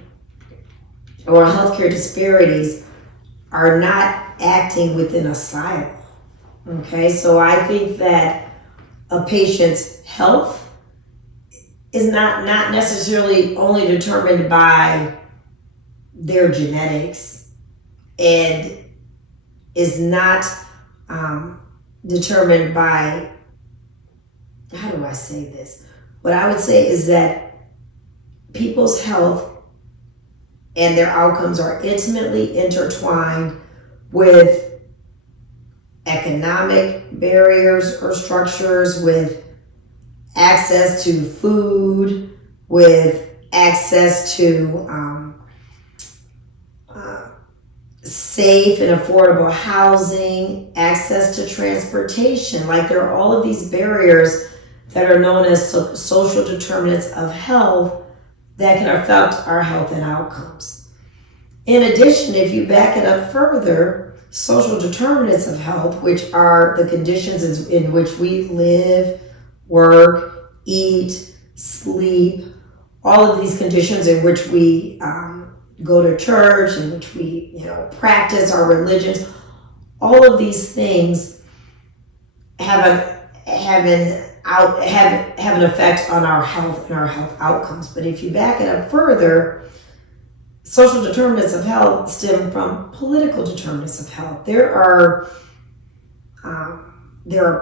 or healthcare disparities are not acting within a silo. Okay, so I think that a patient's health is not necessarily only determined by their genetics and is not determined by, how do I say this? What I would say is that people's health and their outcomes are intimately intertwined with economic barriers or structures, with access to food, with access to safe and affordable housing, access to transportation. Like, there are all of these barriers that are known as social determinants of health that can affect our health and outcomes. In addition, if you back it up further, social determinants of health, which are the conditions in which we live, work, eat, sleep, all of these conditions in which we go to church, in which we practice our religions, all of these things have an effect on our health and our health outcomes. But if you back it up further, social determinants of health stem from political determinants of health. There are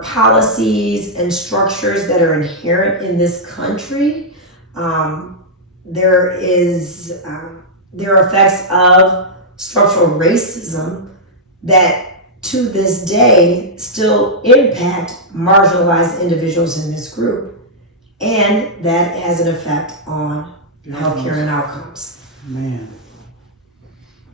policies and structures that are inherent in this country. There are effects of structural racism that to this day still impact marginalized individuals in this group. And that has an effect on healthcare and outcomes. Man.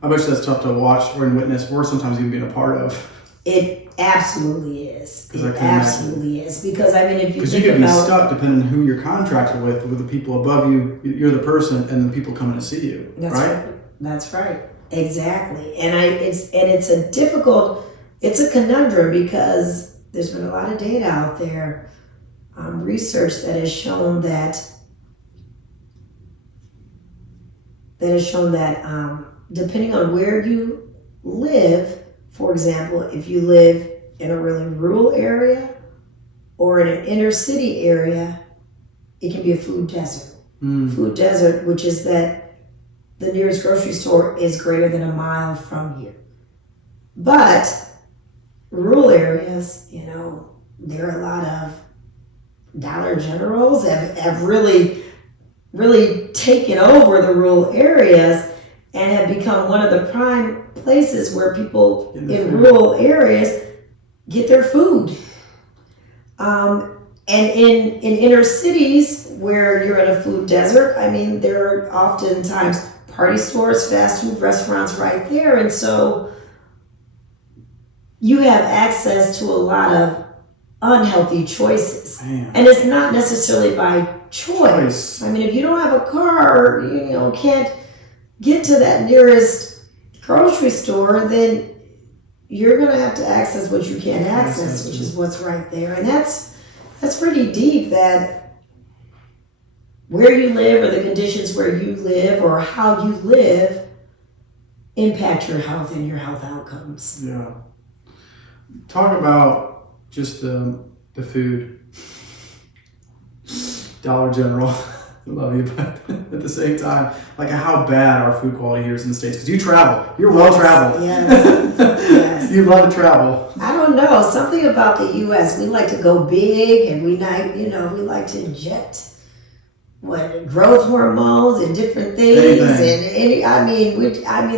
I bet you that's tough to watch or witness or sometimes even being a part of. It absolutely is. It absolutely is. Because I mean, if you think about... Because you could be stuck depending on who you're contracted with the people above you, you're the person, and the people coming to see you. That's right. That's right. Exactly. And it's a conundrum, because there's been a lot of data out there, research that has shown that depending on where you live, for example, if you live in a really rural area or in an inner city area, it can be a food desert. Food desert, which is that the nearest grocery store is greater than a mile from you. But rural areas, there are a lot of Dollar Generals have really taken over the rural areas and have become one of the prime places where people in rural areas get their food. And in inner cities where you're in a food desert, I mean, there are oftentimes party stores, fast food restaurants right there. And so you have access to a lot of unhealthy choices. Man. And it's not necessarily by choice. I mean, if you don't have a car or can't get to that nearest grocery store, then you're going to have to access what you can't access, which is what's right there. And that's pretty deep, that where you live or the conditions where you live or how you live impact your health and your health outcomes. Yeah. Talk about just the food. Dollar General. I love you, but at the same time, like, how bad our food quality here is in the States. Because you travel. You're well-traveled. Yes. You love to travel. I don't know. Something about the U.S. We like to go big, and we like to inject growth hormones and different things. Anything. And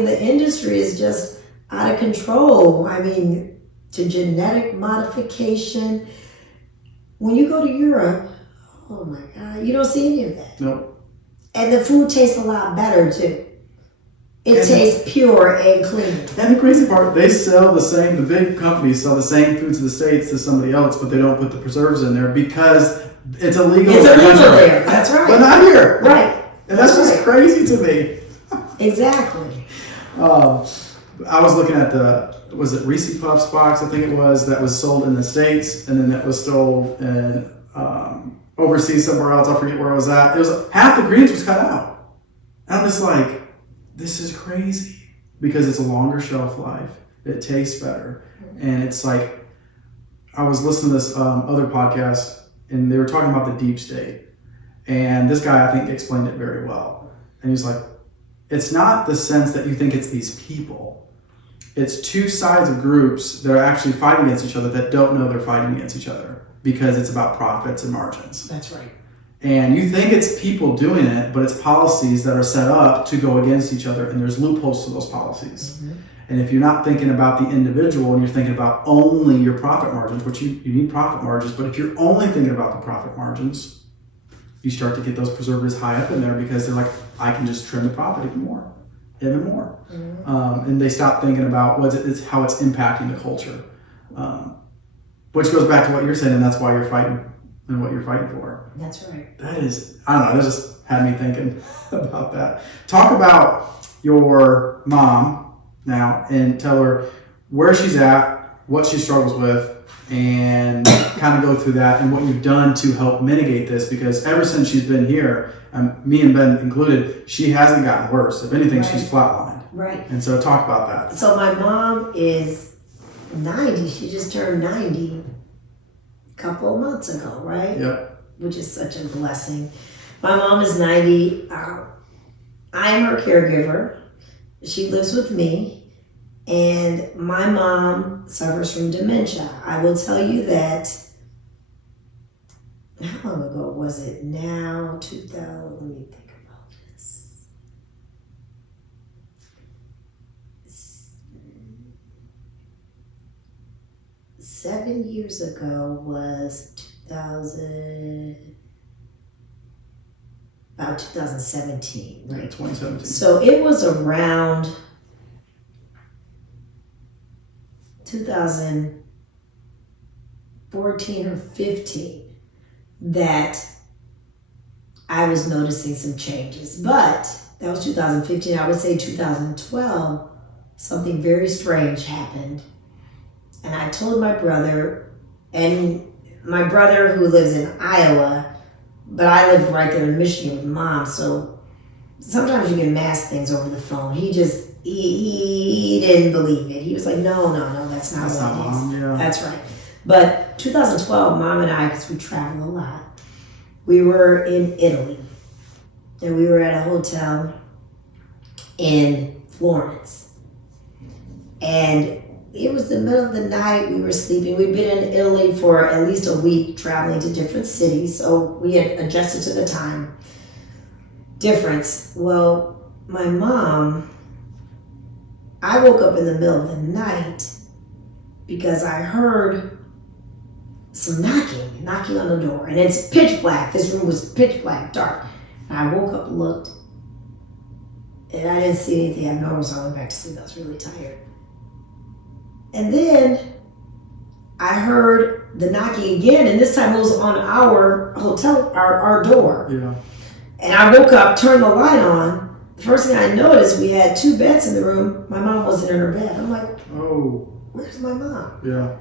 the industry is just out of control. I mean, to genetic modification. When you go to Europe, oh my God, you don't see any of that. Nope. And the food tastes a lot better too. It tastes pure and clean. And the crazy part, the big companies sell the same foods in the States to somebody else, but they don't put the preservatives in there because it's illegal. It's illegal there. That's right. But not here. Right. And that's just crazy to me. Exactly. I was looking at was it Reese Puffs box, I think it was, that was sold in the States, and then that was sold in overseas somewhere else. I forget where I was at. It was half the greens was cut out. And I'm just like, this is crazy because it's a longer shelf life. It tastes better. And it's like, I was listening to this other podcast, and they were talking about the deep state. And this guy, I think, explained it very well. And he's like, it's not the sense that you think it's these people. It's two sides of groups that are actually fighting against each other that don't know they're fighting against each other because it's about profits and margins. That's right. And you think it's people doing it, but it's policies that are set up to go against each other, and there's loopholes to those policies. Mm-hmm. And if you're not thinking about the individual and you're thinking about only your profit margins, which you need profit margins, but if you're only thinking about the profit margins, you start to get those preservatives high up in there because they're like, I can just trim the profit even more. Mm-hmm. And they stop thinking about it's how it's impacting the culture, which goes back to what you're saying, and that's why you're fighting and what you're fighting for. That's right. That is, I don't know, that just had me thinking about that. Talk about your mom now and tell her where she's at, what she struggles with, and kind of go through that and what you've done to help mitigate this, because ever since she's been here, me and Ben included, she hasn't gotten worse. If anything, right. She's flatlined. Right. And so talk about that. So my mom is 90. She just turned 90 a couple of months ago, right? Yep. Which is such a blessing. My mom is 90. I'm her caregiver. She lives with me. And my mom suffers from dementia. I will tell you that, how long ago was it now? 2000, let me think about this. 7 years ago was 2017, right? Yeah, 2017. So it was around 2014 or 15 that I was noticing some changes. But that was 2015. I would say 2012, something very strange happened. And I told my brother, and my brother who lives in Iowa, but I live right there in Michigan with Mom, so sometimes you can mask things over the phone. He didn't believe it. He was like, no, that's not what it is. Yeah. That's right. But 2012, Mom and I, because we travel a lot, we were in Italy. And we were at a hotel in Florence. And it was the middle of the night. We were sleeping. We'd been in Italy for at least a week, traveling to different cities. So we had adjusted to the time difference. Well, my mom, I woke up in the middle of the night because I heard some knocking on the door. And it's pitch black. This room was pitch black, dark. And I woke up, looked, and I didn't see anything abnormal, so I went back to sleep. I was really tired. And then I heard the knocking again, and this time it was on our hotel, our door. Yeah. And I woke up, turned the light on. The first thing I noticed, we had 2 beds in the room. My mom wasn't in her bed. I'm like, oh, where's my mom? Yeah.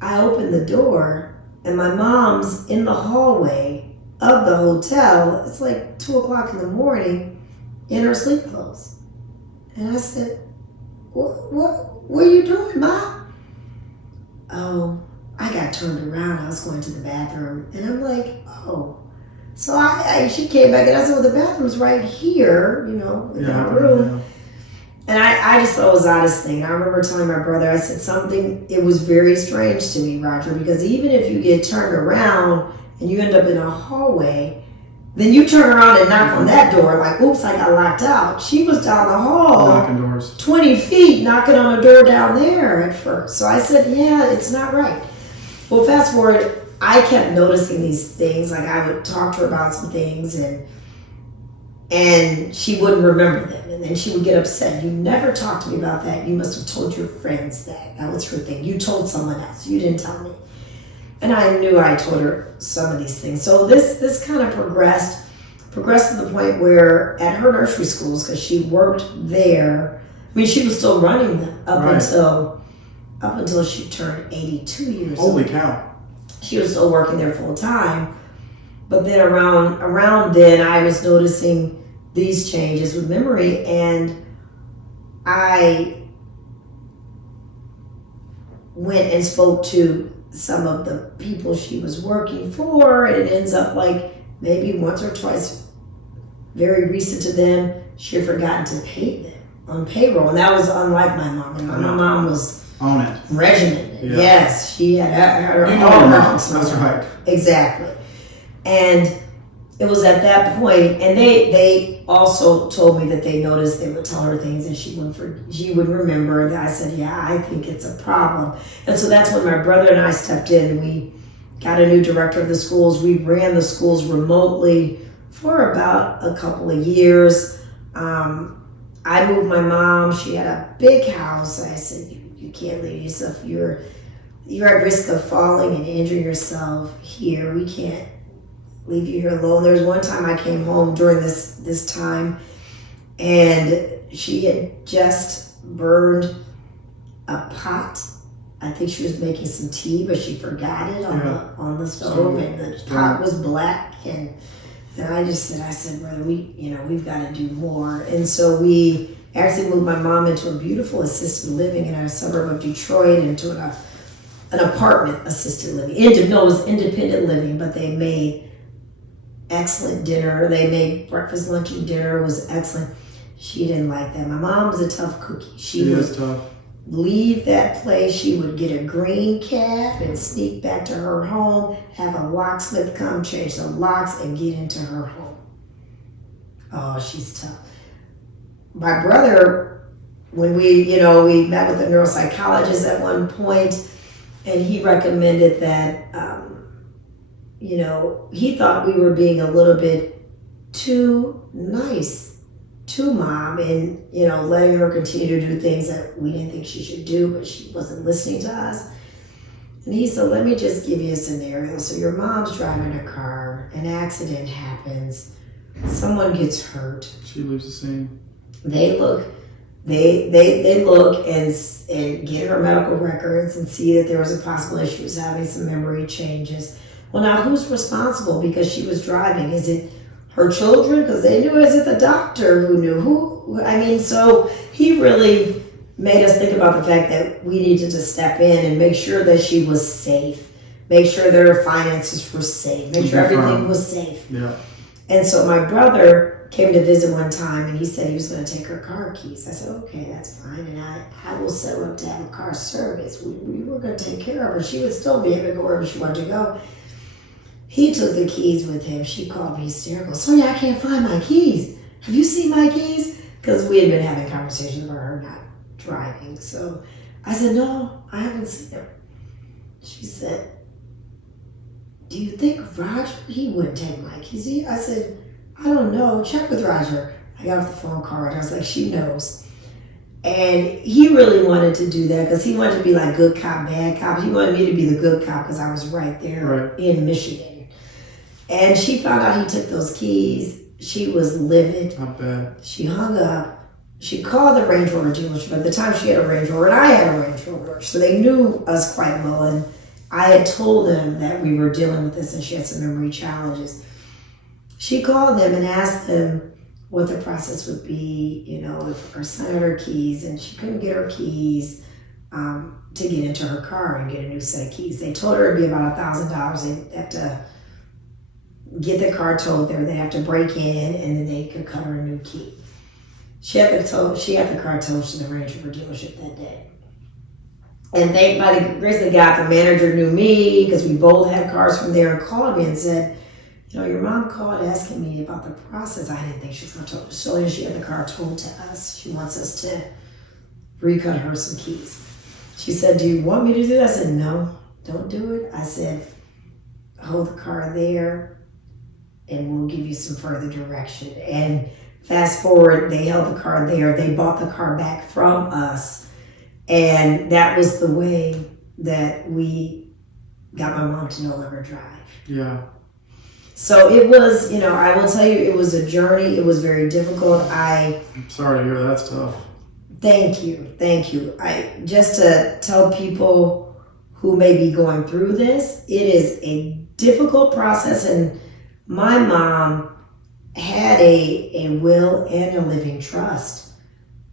I opened the door, and my mom's in the hallway of the hotel. It's like 2 o'clock in the morning in her sleep clothes. And I said, what are you doing, Mom? Oh, I got turned around. I was going to the bathroom. And I'm like, oh. So she came back and I said, well, the bathroom's right here, in our room. Yeah. And I just thought it was the oddest thing. I remember telling my brother, I said it was very strange to me, Roger, because even if you get turned around and you end up in a hallway, then you turn around and knock on that door like, oops, I got locked out. She was down the hall, knocking doors 20 feet, knocking on a door down there at first. So I said, yeah, it's not right. Well, fast forward, I kept noticing these things. Like I would talk to her about some things and she wouldn't remember them. And then she would get upset. You never talked to me about that. You must have told your friends that. That was her thing. You told someone else. You didn't tell me. And I knew I told her some of these things. So this kind of progressed to the point where at her nursery schools, because she worked there, I mean, she was still running them up until she turned 82 years old. Holy cow. She was still working there full time. But then around then, I was noticing these changes with memory, and I went and spoke to some of the people she was working for, and it ends up like maybe once or twice, very recent to them, she had forgotten to pay them on payroll, and that was unlike my mom. And my mom was on it, regimented. Yeah. Yes, she had her you own know your mom. house. That's right. Exactly. And it was at that point, and they also told me that they noticed they would tell her things and she would remember that. I said, yeah, I think it's a problem. And so that's when my brother and I stepped in. We got a new director of the schools. We ran the schools remotely for about a couple of years. I moved my mom. She had a big house. I said, you can't leave yourself. You're at risk of falling and injuring yourself here. We can't leave you here alone. There was one time I came home during this time, and she had just burned a pot. I think she was making some tea, but she forgot it on the stove, and the pot was black. And I said, brother, we've got to do more. And so we actually moved my mom into a beautiful assisted living in a suburb of Detroit, into an apartment assisted living. It was independent living, but they made excellent dinner. They made breakfast, lunch, and dinner was excellent. She didn't like that. My mom was a tough cookie. She would tough. Leave that place. She would get a green cab and sneak back to her home, have a locksmith come change the locks, and get into her home. Oh, she's tough. My brother, when we met with a neuropsychologist at one point, and he recommended that, he thought we were being a little bit too nice to mom and, letting her continue to do things that we didn't think she should do, but she wasn't listening to us. And he said, let me just give you a scenario. So your mom's driving a car, an accident happens, someone gets hurt. She leaves the scene. They look and get her medical records and see that there was a possible issue. She was having some memory changes. Well, now who's responsible because she was driving? Is it her children? Because they knew. Is it the doctor who knew? So he really made us think about the fact that we needed to step in and make sure that she was safe, make sure that her finances were safe, make sure everything was safe. Yeah. And so my brother came to visit one time, and he said he was going to take her car keys. I said, okay, that's fine, and I will set her up to have a car service. We were going to take care of her. She would still be able to go wherever she wanted to go. He took the keys with him. She called me hysterical. Sonia, I can't find my keys. Have you seen my keys? Because we had been having conversations about her not driving. So I said, no, I haven't seen them. She said, do you think Roger, he wouldn't take my keys? I said, I don't know. Check with Roger. I got off the phone call and I was like, she knows. And he really wanted to do that because he wanted to be like good cop, bad cop. He wanted me to be the good cop because I was right there in Michigan. And she found out he took those keys. She was livid. Not bad. She hung up. She called the Range Rover dealership. At the time, she had a Range Rover, and I had a Range Rover. So they knew us quite well. And I had told them that we were dealing with this, and she had some memory challenges. She called them and asked them what the process would be, if her son had her keys, and she couldn't get her keys to get into her car and get a new set of keys. They told her it'd be about $1,000. They'd have to get the car towed there. They'd have to break in, and then they could cut her a new key. She had the car towed to the Range Rover dealership that day. And by the grace of God, the manager knew me because we both had cars from there, and called me and said, your mom called asking me about the process. I didn't think she was going to tell her. She had the car towed to us. She wants us to recut her some keys. She said, do you want me to do that? I said, no, don't do it. I said, hold the car there and we'll give you some further direction. And fast forward, they held the car there. They bought the car back from us. And that was the way that we got my mom to no longer drive. Yeah. So it was, I will tell you, it was a journey. It was very difficult. I'm sorry to hear that's tough. Thank you. Just to tell people who may be going through this, it is a difficult process, and my mom had a will and a living trust.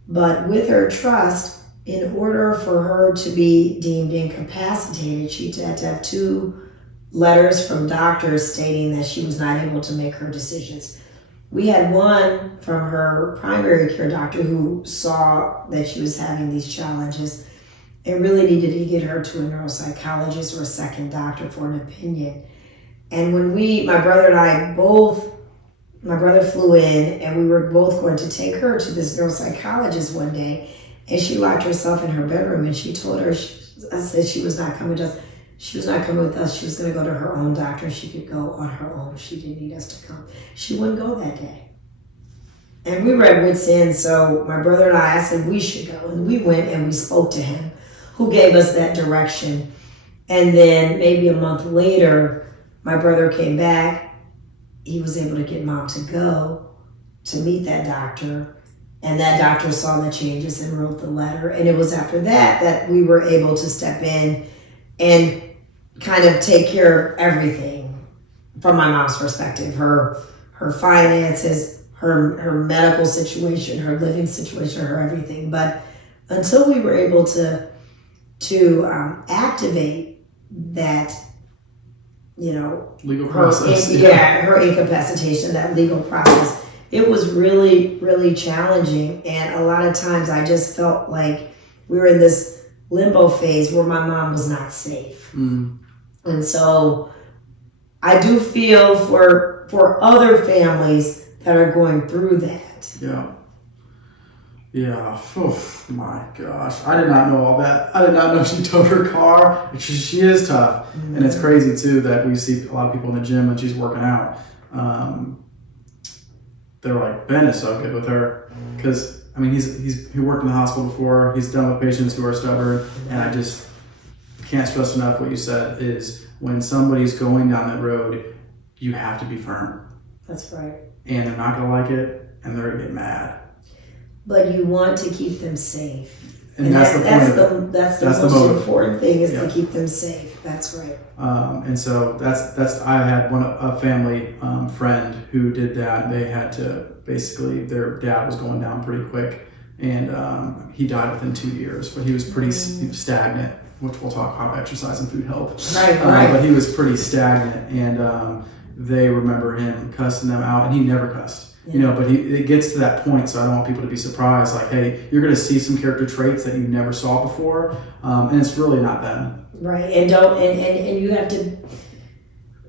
But with her trust, in order for her to be deemed incapacitated, she had to have 2 letters from doctors stating that she was not able to make her decisions. We had one from her primary care doctor who saw that she was having these challenges and really needed to get her to a neuropsychologist or a second doctor for an opinion. And when my brother and I my brother flew in and we were both going to take her to this neuropsychologist one day, and she locked herself in her bedroom and she told her, I said she was not coming to us. She was not coming with us. She was going to go to her own doctor. She could go on her own. She didn't need us to come. She wouldn't go that day. And we were at wit's end, so my brother and I said we should go. And we went and we spoke to him, who gave us that direction. And then maybe a month later, my brother came back. He was able to get mom to go to meet that doctor. And that doctor saw the changes and wrote the letter. And it was after that we were able to step in and kind of take care of everything from my mom's perspective, her finances, her medical situation, her living situation, her everything. But until we were able to activate that, legal process. Her incapacitation, that legal process, it was really, really challenging. And a lot of times I just felt like we were in this limbo phase where my mom was not safe. Mm. And so I do feel for other families that are going through that. Yeah. Oh my gosh. I did not know all that. I did not know she towed her car. She is tough. Mm-hmm. And it's crazy too that we see a lot of people in the gym when she's working out. They're like, Ben is so good with her. Because, he worked in the hospital before. He's done with patients who are stubborn. And I just can't stress enough what you said is when somebody's going down that road, you have to be firm. That's right. And they're not going to like it, and they're going to get mad. But you want to keep them safe. And that's the point. That's the most important thing is to keep them safe. That's right. And so I had a family friend who did that. They had to basically, their dad was going down pretty quick, and he died within 2 years. But he was pretty stagnant, which we'll talk about exercise and food help. Right. But he was pretty stagnant, and they remember him cussing them out, and he never cussed. Yeah. But it gets to that point, so I don't want people to be surprised. Like, hey, you're going to see some character traits that you never saw before, and it's really not them. Right, and you have to.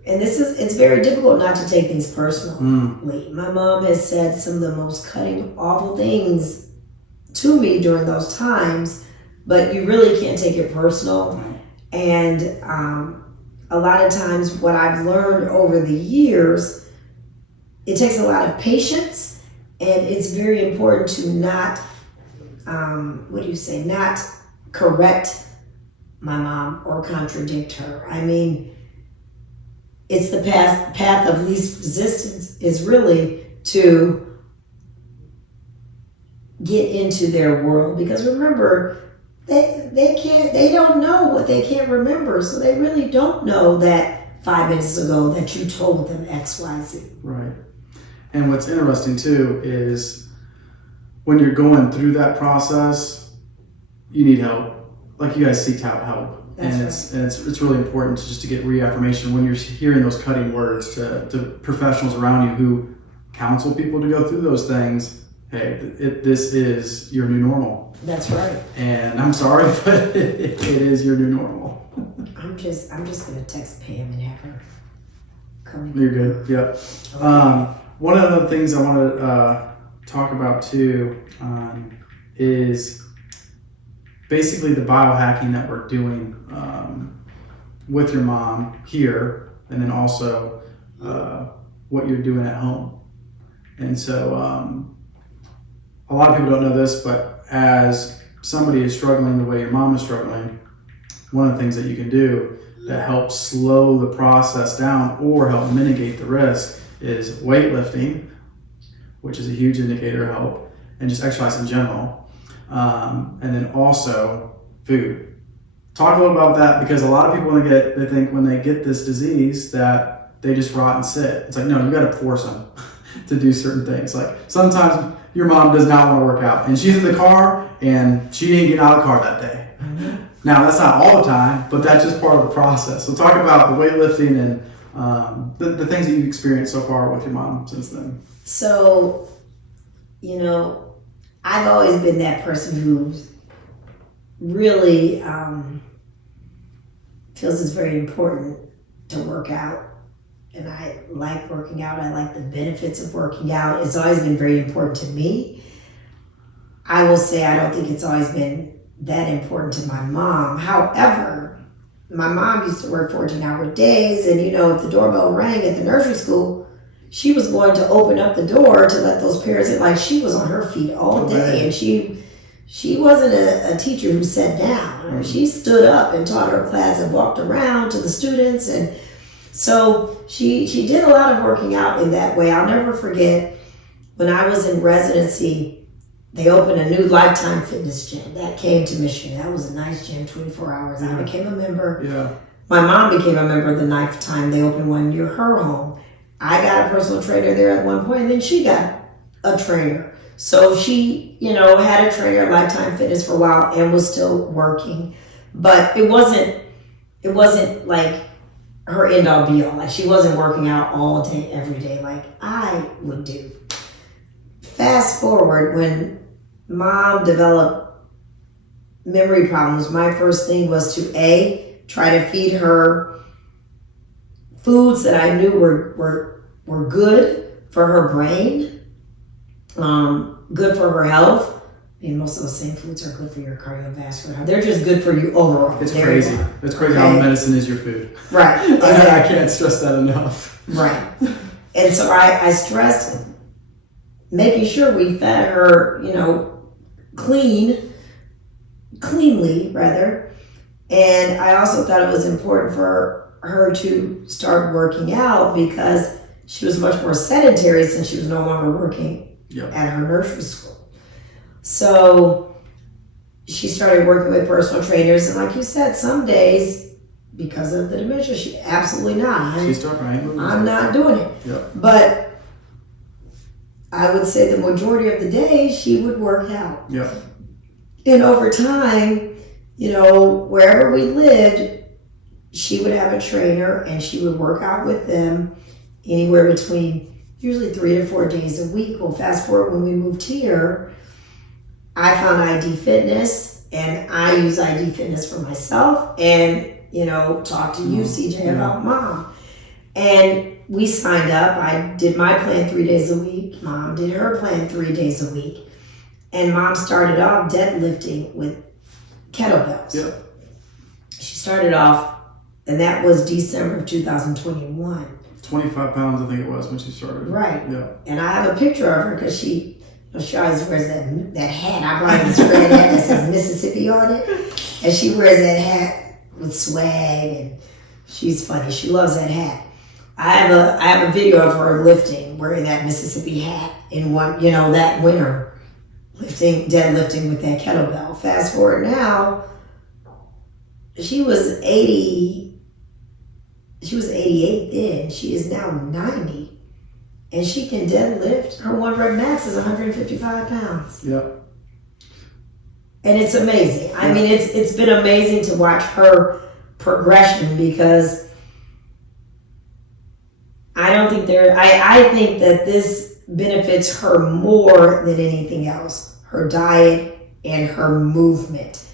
And it's very difficult not to take things personally. My mom has said some of the most cutting, awful things to me during those times, but you really can't take it personal. And a lot of times, what I've learned over the years. It takes a lot of patience, and it's very important to not, not correct my mom or contradict her. It's the path of least resistance is really to get into their world, because remember, they don't know what they can't remember, so they really don't know that 5 minutes ago that you told them X, Y, Z. Right. And what's interesting too is when you're going through that process, you need help. Like, you guys seek out help. It's really important to get reaffirmation when you're hearing those cutting words to professionals around you who counsel people to go through those things. Hey, this is your new normal. That's right. And I'm sorry, but it is your new normal. I'm just gonna text Pam and have her come. You're good. Yep. Okay. One of the things I want to talk about too is basically the biohacking that we're doing with your mom here, and then also what you're doing at home. And so a lot of people don't know this, but as somebody is struggling the way your mom is struggling, one of the things that you can do that help slow the process down or help mitigate the risk is weightlifting, which is a huge indicator of help, and just exercise in general. And then also food. Talk a little about that, because a lot of people they think when they get this disease that they just rot and sit. It's like, no, you got to force them to do certain things. Like sometimes your mom does not want to work out and she's in the car and she didn't get out of the car that day. Mm-hmm. Now that's not all the time, but that's just part of the process. So talk about the weightlifting and the things that you've experienced so far with your mom since then. So, I've always been that person who's really feels it's very important to work out. And I like working out. I like the benefits of working out. It's always been very important to me. I will say I don't think it's always been that important to my mom. However, my mom used to work 14-hour days, and if the doorbell rang at the nursery school, she was going to open up the door to let those parents in. Like, she was on her feet all day, and she wasn't a teacher who sat down. Mm-hmm. She stood up and taught her class and walked around to the students, and so she did a lot of working out in that way. I'll never forget when I was in residency, they opened a new Lifetime Fitness gym that came to Michigan. That was a nice gym, 24 hours. Yeah. I became a member. Yeah. My mom became a member the ninth time they opened one near her home. I got a personal trainer there at one point, and then she got a trainer. So she, had a trainer at Lifetime Fitness for a while and was still working. But it wasn't like her end all be all. Like, she wasn't working out all day, every day like I would do. Fast forward, when Mom developed memory problems, my first thing was to try to feed her foods that I knew were good for her brain, good for her health. I mean, most of those same foods are good for your cardiovascular health. They're just good for you overall. It's crazy. It's crazy how medicine is your food. Right. Exactly. I can't stress that enough. Right. And so I stressed making sure we fed her, cleanly rather. And I also thought it was important for her to start working out because she was much more sedentary since she was no longer working at her nursery school. So she started working with personal trainers, and like you said, some days, because of the dementia, she absolutely not. I'm not doing it. Yep. But I would say the majority of the day she would work out. Yeah. And over time, wherever we lived, she would have a trainer and she would work out with them anywhere between usually 3 to 4 days a week. Well, fast forward when we moved here, I found ID Fitness, and I use ID Fitness for myself and, talk to you, CJ, about Mom. And we signed up. I did my plan 3 days a week. Mom did her plan 3 days a week. And Mom started off deadlifting with kettlebells. Yep. She started off, and that was December of 2021. 25 pounds, I think it was, when she started. Right. Yeah. And I have a picture of her because she always wears that hat. I brought her this red hat that says Mississippi on it. And she wears that hat with swag, and she's funny. She loves that hat. I have a video of her lifting, wearing that Mississippi hat in that winter, deadlifting with that kettlebell. Fast forward now, she was 88 then. She is now 90. And she can deadlift. Her 1 rep max is 155 pounds. Yep. And it's amazing. Yeah. I mean, it's been amazing to watch her progression, because I think that this benefits her more than anything else. Her diet and her movement.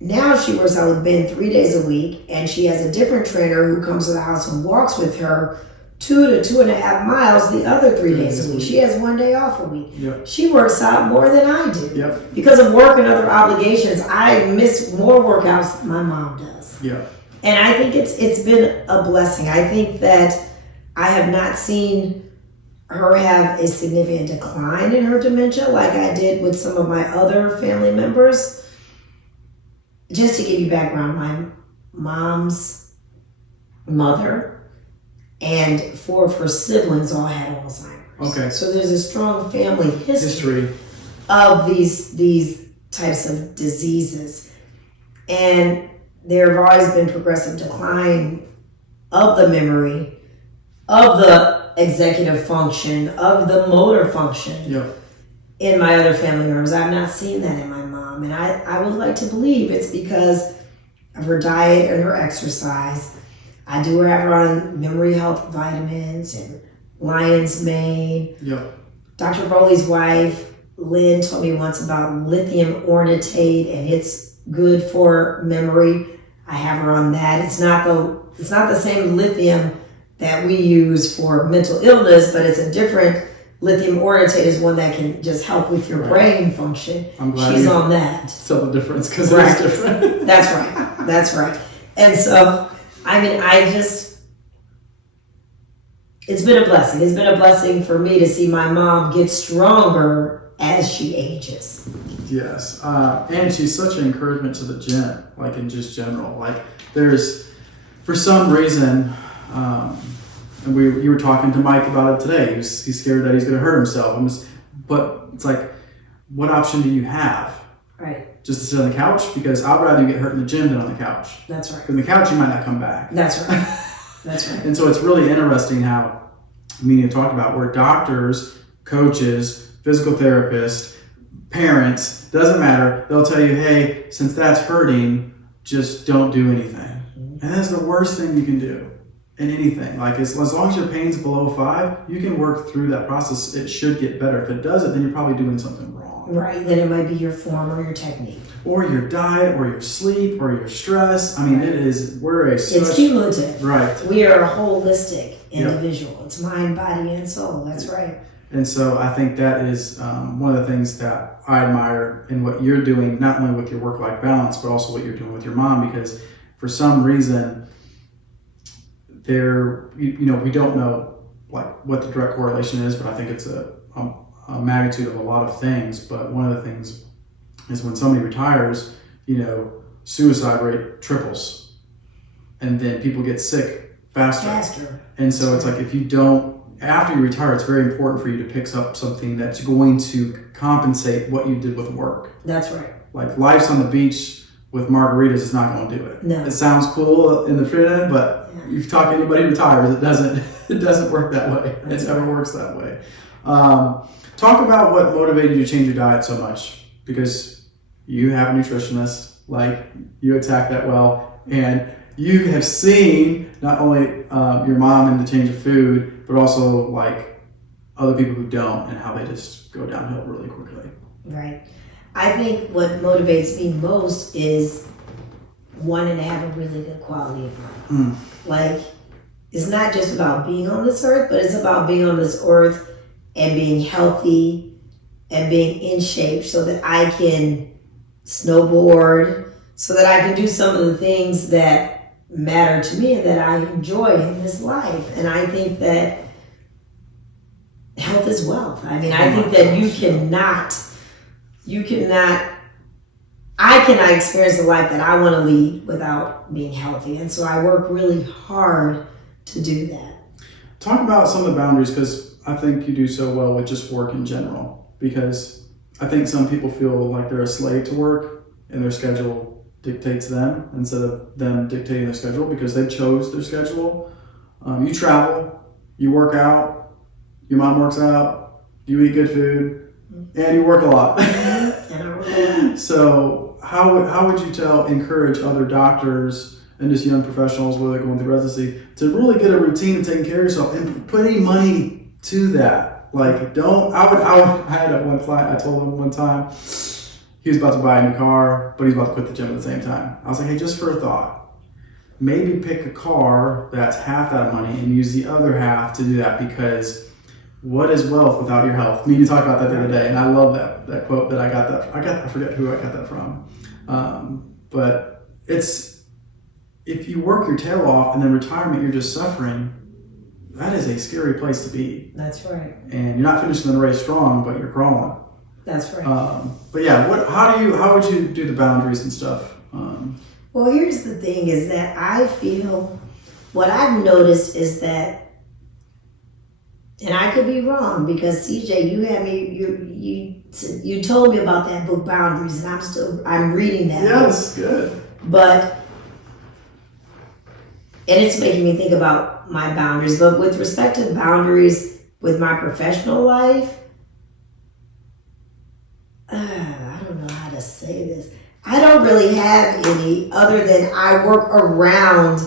Now she works out with Ben 3 days a week, and she has a different trainer who comes to the house and walks with her 2 to 2.5 miles the other 3 days a week. She has 1 day off a week. Yep. She works out more than I do. Yep. Because of work and other obligations, I miss more workouts than my mom does. Yep. And I think it's been a blessing. I think that I have not seen her have a significant decline in her dementia like I did with some of my other family members. Just to give you background, mom's mother and 4 of her siblings all had Alzheimer's. Okay. So there's a strong family history of these types of diseases. And there have always been progressive decline of the memory, of the executive function, of the motor function. Yep. In my other family members. I've not seen that in my mom. And I would like to believe it's because of her diet and her exercise. I do have her on memory health vitamins and lion's mane. Yep. Dr. Rowley's wife, Lynn, told me once about lithium ornithate, and it's good for memory. I have her on that. It's not the same lithium that we use for mental illness, but it's a different lithium ornithate is one that can just help with your brain function. I'm glad she's on that. Tell the difference because it's different. That's right. And so, I mean, it's been a blessing. It's been a blessing for me to see my mom get stronger as she ages. Yes. And she's such an encouragement to the gym, like in just general. Like there's, for some reason, and you were talking to Mike about it today. He's scared that he's going to hurt himself. But it's like, what option do you have? Right. Just to sit on the couch? Because I'd rather you get hurt in the gym than on the couch. That's right. Because on the couch, you might not come back. That's right. That's right. And so it's really interesting how Mina talked about where doctors, coaches, physical therapists, parents, doesn't matter, they'll tell you, hey, since that's hurting, just don't do anything. And that's the worst thing you can do in anything. Like as long as your pain's below 5, you can work through that process. It should get better. If it doesn't, then you're probably doing something wrong. Right, then it might be your form or your technique. Or your diet, or your sleep, or your stress. I mean, it's cumulative. Right. We are a holistic individual. Yep. It's mind, body, and soul. That's right. And so I think that is one of the things that I admire in what you're doing, not only with your work-life balance, but also what you're doing with your mom, because for some reason, we don't know like what the direct correlation is, but I think it's a magnitude of a lot of things. But one of the things is when somebody retires, suicide rate triples, and then people get sick faster. And so it's like if you don't, after you retire, it's very important for you to pick up something that's going to compensate what you did with work. That's right. Like life's on the beach with margaritas is not going to do it. No. It sounds cool in the front end, but you talk to anybody who retires, it doesn't work that way. It never works that way. Talk about what motivated you to change your diet so much, because you have a nutritionist, like you attack that well, and you have seen not only your mom and the change of food, but also like other people who don't and how they just go downhill really quickly. Right. I think what motivates me most is wanting to have a really good quality of life. Like, it's not just about being on this earth, but it's about being on this earth and being healthy and being in shape so that I can snowboard, so that I can do some of the things that matter to me and that I enjoy in this life. And I think that health is wealth. I mean, I think that I cannot experience the life that I want to lead without being healthy. And so I work really hard to do that. Talk about some of the boundaries, because I think you do so well with just work in general, because I think some people feel like they're a slave to work and their schedule dictates them instead of them dictating their schedule because they chose their schedule. You travel, you work out, your mom works out, you eat good food, and you work a lot. So how would you encourage other doctors and just young professionals, whether they're going through residency, to really get a routine of taking care of yourself and putting money to that? Like, I had one client, I told him one time, he was about to buy a new car, but he's about to quit the gym at the same time. I was like, hey, just for a thought, maybe pick a car that's half that money and use the other half to do that, because what is wealth without your health? Me and you talked about that the other day, and I love that quote that I forget who I got that from. But it's, if you work your tail off and then retirement, you're just suffering, that is a scary place to be. That's right. And you're not finishing the race strong, but you're crawling. That's right. But yeah, how would you do the boundaries and stuff? Well, here's the thing is that I feel what I've noticed is that, and I could be wrong because CJ, you had me, you told me about that book Boundaries, and I'm reading that. Yes, good. But, and it's making me think about my boundaries. But with respect to boundaries with my professional life, I don't know how to say this. I don't really have any other than I work around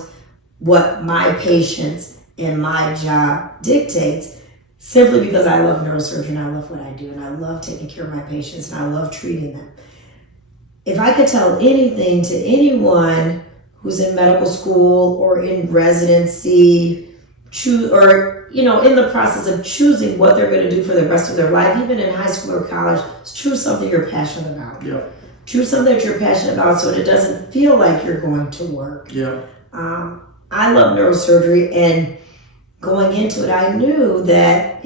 what my patients and my job dictates, simply because I love neurosurgery, I love what I do, and I love taking care of my patients, and I love treating them. If I could tell anything to anyone who's in medical school or in residency, or in the process of choosing what they're going to do for the rest of their life, even in high school or college, choose something you're passionate about. Yeah. Choose something that you're passionate about so it doesn't feel like you're going to work. Yeah. I love neurosurgery, and going into it, I knew that,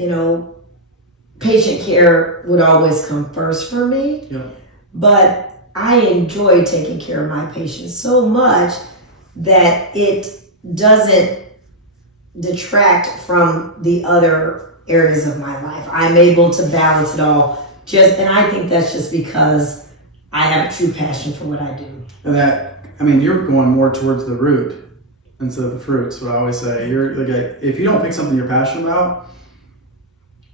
patient care would always come first for me. Yeah. But I enjoy taking care of my patients so much that it doesn't detract from the other areas of my life. I'm able to balance it all. And I think that's just because I have a true passion for what I do. And you're going more towards the root instead of the fruit. So I always say, if you don't pick something you're passionate about,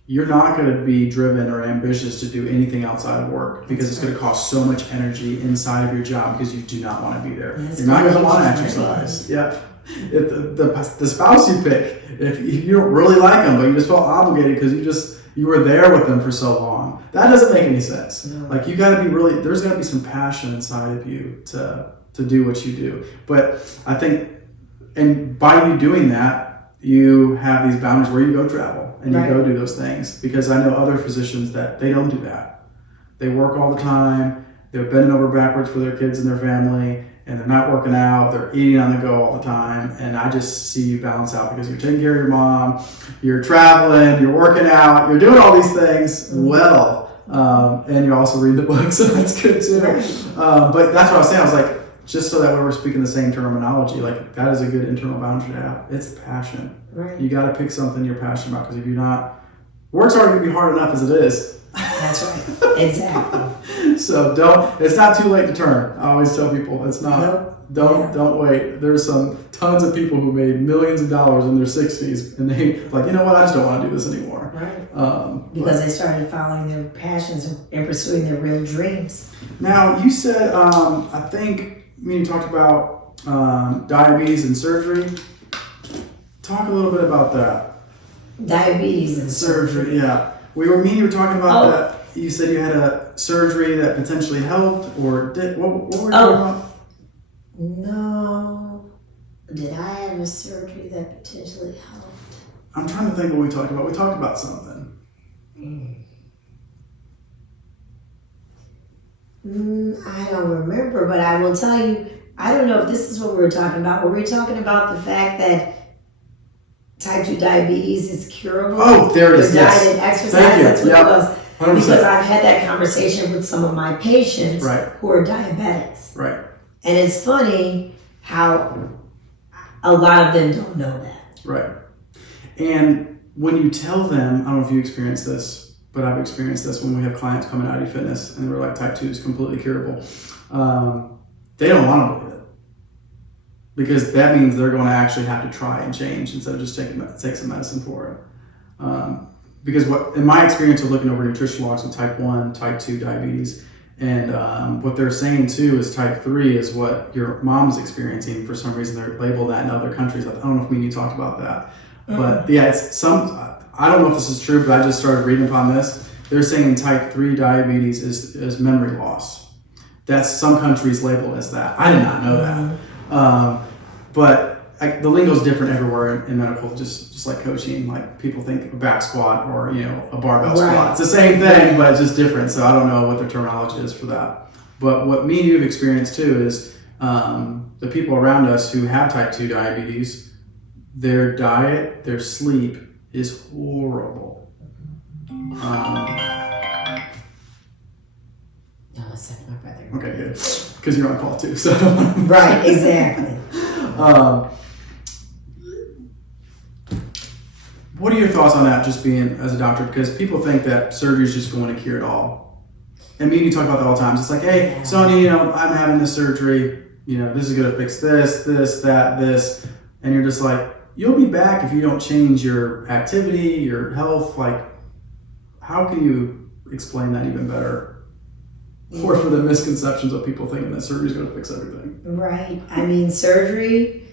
you're not going to be driven or ambitious to do anything outside of work, because it's going to cost so much energy inside of your job because you do not want to be there. You're not going to want to exercise. Yep. If the spouse you pick, if you don't really like them, but you just felt obligated because you were there with them for so long, that doesn't make any sense. No. Like, you got to be there's got to be some passion inside of you to do what you do. But I think, and by you doing that, you have these boundaries where you go travel and you go do those things. Because I know other physicians that they don't do that. They work all the time. They're bending over backwards for their kids and their family, and they're not working out. They're eating on the go all the time. And I just see you balance out because you're taking care of your mom, you're traveling, you're working out, you're doing all these things well. And you also read the book, so that's good too. But that's what I was saying. I was like, just so that way we're speaking the same terminology, like, that is a good internal boundary to have. It's passion. Right. You got to pick something you're passionate about, because if you're not, work's already going to be hard enough as it is. That's right. Exactly. So it's not too late to turn. I always tell people it's not. Nope. Don't wait. There's tons of people who made millions of dollars in their 60s, and they like, you know what, I just don't want to do this anymore. Right. Because they started following their passions and pursuing their real dreams. Now, you said, I think, when you talked about diabetes and surgery, talk a little bit about that. Diabetes and surgery. Yeah. You were talking about that. You said you had a surgery that potentially helped, or did, what were you talking about? No. Did I have a surgery that potentially helped? I'm trying to think what we talked about. We talked about something. I don't remember, but I will tell you, I don't know if this is what we were talking about. Were we talking about the fact that type 2 diabetes is curable? Oh, there it is. Diet and exercise. That's what it was. 100%. Because I've had that conversation with some of my patients who are diabetics. Right. And it's funny how a lot of them don't know that. Right. And when you tell them, I don't know if you experience this, but I've experienced this when we have clients coming out of fitness and they're like, type 2 is completely curable. They don't want to believe it, because that means they're going to actually have to try and change instead of just take some medicine for it. Because in my experience of looking over nutrition logs with type 1, type 2 diabetes, and what they're saying too is type 3 is what your mom's experiencing. For some reason, they're labeled that in other countries. I don't know if me and you talked about that. But yeah, I don't know if this is true, but I just started reading upon this. They're saying type 3 diabetes is memory loss. That's some countries label as that. I did not know that. But the lingo is different everywhere in medical, just like coaching. Like, people think a back squat or a barbell squat. It's the same thing, but it's just different. So I don't know what the terminology is for that. But what me and you have experienced too is the people around us who have type 2 diabetes, their diet, their sleep is horrible. No, that's not my brother. Okay, good. Because you're on call too. So Right, exactly. What are your thoughts on that, just being as a doctor? Because people think that surgery is just going to cure it all. And me and you talk about that all the time. It's like, hey, Sonia, I'm having this surgery. This is going to fix this, this. And you're just like, you'll be back if you don't change your activity, your health. Like, how can you explain that even better? Or for the misconceptions of people thinking that surgery is going to fix everything. Right. I mean, surgery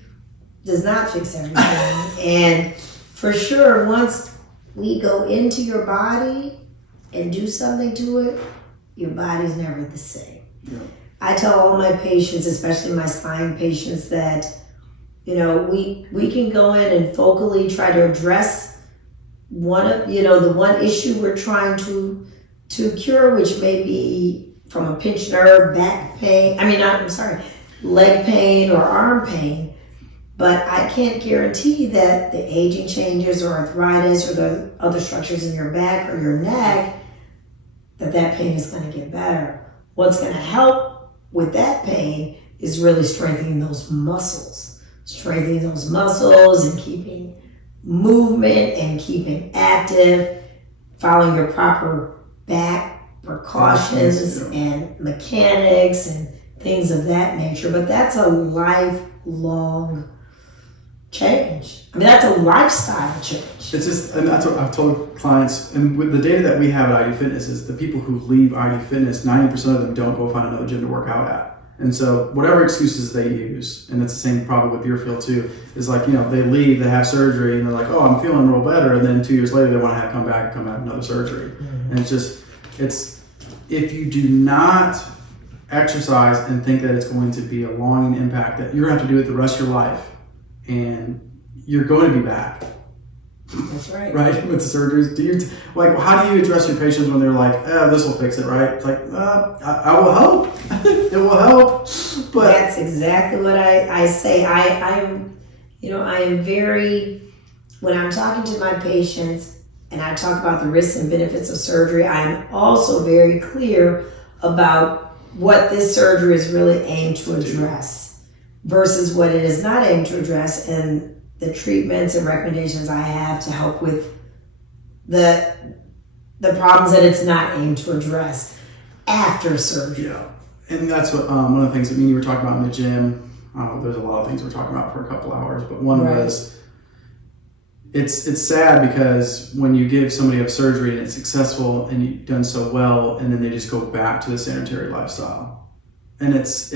does not fix everything. And for sure, once we go into your body and do something to it, your body's never the same. Yeah. I tell all my patients, especially my spine patients, that we can go in and focally try to address the one issue we're trying to cure, which may be from a pinched nerve, back pain. Leg pain or arm pain. But I can't guarantee that the aging changes or arthritis or the other structures in your back or your neck, that pain is going to get better. What's going to help with that pain is really strengthening those muscles. And keeping movement and keeping active, following your proper back precautions and mechanics and things of that nature. But that's a lifelong change. That's a lifestyle change. It's just, and that's what I've told clients, and with the data that we have at ID Fitness is the people who leave ID Fitness, 90% of them don't go find another gym to work out at. And so whatever excuses they use, and it's the same problem with your field too, is like, they leave, they have surgery, and they're like, oh, I'm feeling real better, and then 2 years later they want to come back another surgery. Mm-hmm. And it's if you do not exercise and think that it's going to be a long impact, that you're going to have to do it the rest of your life, and you're going to be back. That's right. Right? With the surgeries. How do you address your patients when they're like, this will fix it, right? It's like, I will help. It will help. But that's exactly what I say. I am very, when I'm talking to my patients and I talk about the risks and benefits of surgery, I am also very clear about what this surgery is really aimed to address versus what it is not aimed to address, and the treatments and recommendations I have to help with the problems that it's not aimed to address after surgery. Yeah, and that's what one of the things that me and you were talking about in the gym. There's a lot of things we're talking about for a couple hours, but one was it's sad because when you give somebody a surgery and it's successful and you've done so well, and then they just go back to the sedentary lifestyle, and it's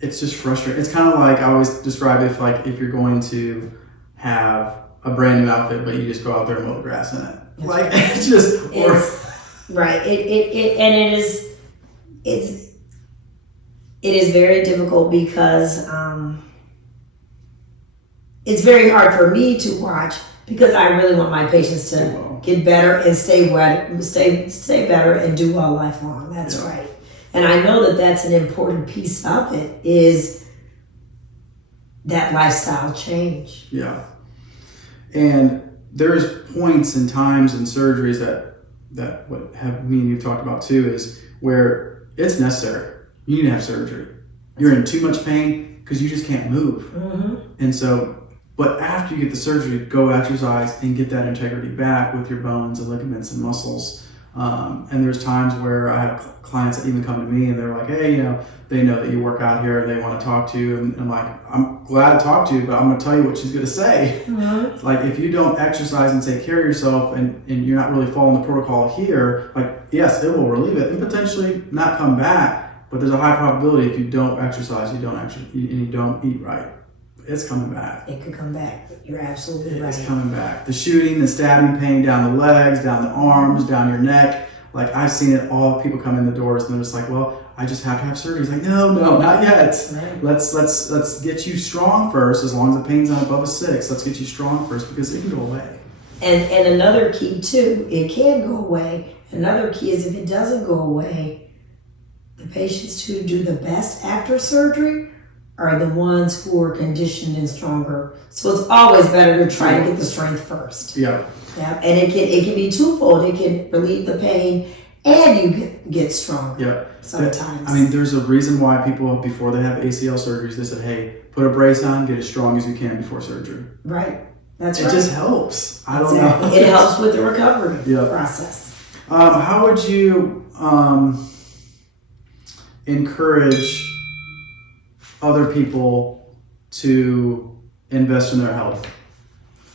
just frustrating. It's kind of like, I always describe it if you're going to have a brand new outfit, but you just go out there and mow the grass in it. Right. It is very difficult because it's very hard for me to watch, because I really want my patients to get better and stay better and do well lifelong. That's right. And I know that that's an important piece of it, is that lifestyle change. Yeah. And there's points and times in surgeries that what me and you've talked about too, is where it's necessary. You need to have surgery. You're in too much pain because you just can't move. Mm-hmm. And so, but after you get the surgery, go exercise and get that integrity back with your bones and ligaments and muscles. And there's times where I have clients that even come to me and they're like, hey, they know that you work out here and they want to talk to you. And I'm like, I'm glad to talk to you, but I'm going to tell you what she's going to say. Mm-hmm. It's like, if you don't exercise and take care of yourself and you're not really following the protocol here, yes, it will relieve it and potentially not come back. But there's a high probability if you don't exercise, and you don't eat right, it's coming back. It could come back. You're absolutely right. It's coming back. The shooting, the stabbing pain down the legs, down the arms, down your neck. I've seen it all. People come in the doors and they're just like, well, I just have to have surgery. It's like, no, not yet. Right. Let's get you strong first. As long as the pain's not above a 6, let's get you strong first, because it can go away. And another key too, it can go away. Another key is, if it doesn't go away, the patients who do the best after surgery are the ones who are conditioned and stronger. So it's always better to try to get the strength first. Yeah. Yeah. And it can be twofold. It can relieve the pain and you get stronger. Yeah. Sometimes. I mean, there's a reason why people, before they have ACL surgeries, they said, hey, put a brace on, get as strong as you can before surgery. Right. That's it right. It just helps. I don't know. It helps with the recovery process. How would you encourage other people to invest in their health?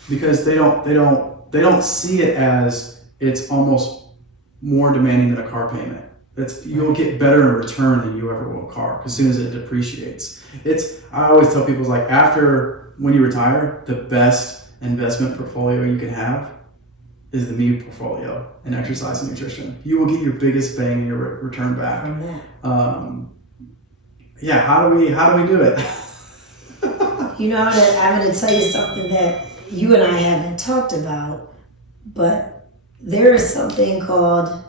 Because they don't see it as it's almost more demanding than a car payment. You'll get better in return than you ever will a car as soon as it depreciates. I always tell people, like, when you retire, the best investment portfolio you can have is the me portfolio in exercise and nutrition. You will get your biggest bang in your return back. From that. How do we do it? You know, I'm going to tell you something that you and I haven't talked about, but there is something called,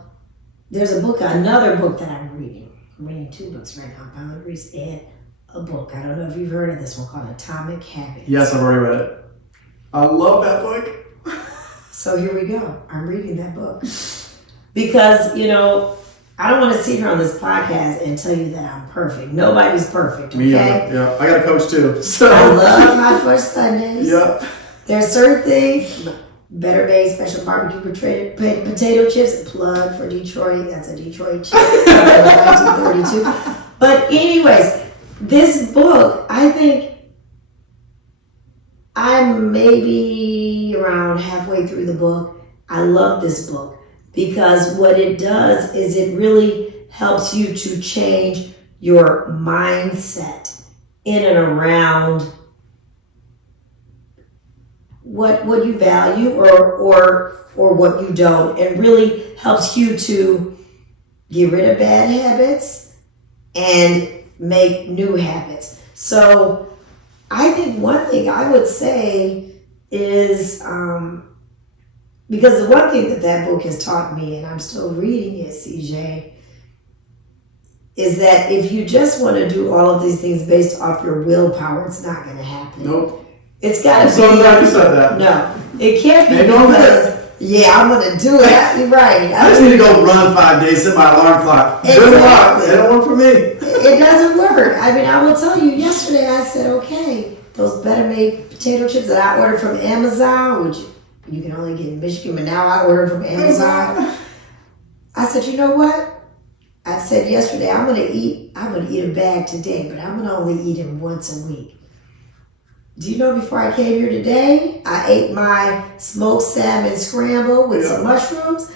there's another book that I'm reading. I'm reading 2 books right now, Boundaries and a book. I don't know if you've heard of this one called Atomic Habits. Yes, I've already read it. I love that book. So here we go. I'm reading that book. Because, you know, I don't want to sit here on this podcast and tell you that I'm perfect. Nobody's perfect, okay? Me either. Yeah, I got a coach too. So. I love Hot Fudge Sundays. Yep. There's certain things. Better Made Special Barbecue Potato Chips. Plug for Detroit. That's a Detroit chip. 1932. But anyways, this book, I think I'm maybe around halfway through the book. I love this book because what it does is it really helps you to change your mindset in and around what you value or what you don't, and really helps you to get rid of bad habits and make new habits. So I think one thing I would say is, because the one thing that book has taught me, and I'm still reading it, CJ, is that if you just want to do all of these things based off your willpower, it's not going to happen. Nope. It's got to be. So glad you said that. No, it can't be because, I'm going to do it. You're right. I just need to go run 5 days, set my alarm clock. Exactly. Good luck. It don't work for me. It doesn't work. I mean, I will tell you, yesterday I said, okay, those Better Made potato chips that I ordered from Amazon, which you can only get in Michigan, but now I ordered from Amazon. I said, you know what? I said yesterday, I'm gonna eat a bag today, but I'm gonna only eat them once a week. Do you know, before I came here today, I ate my smoked salmon scramble with some mushrooms,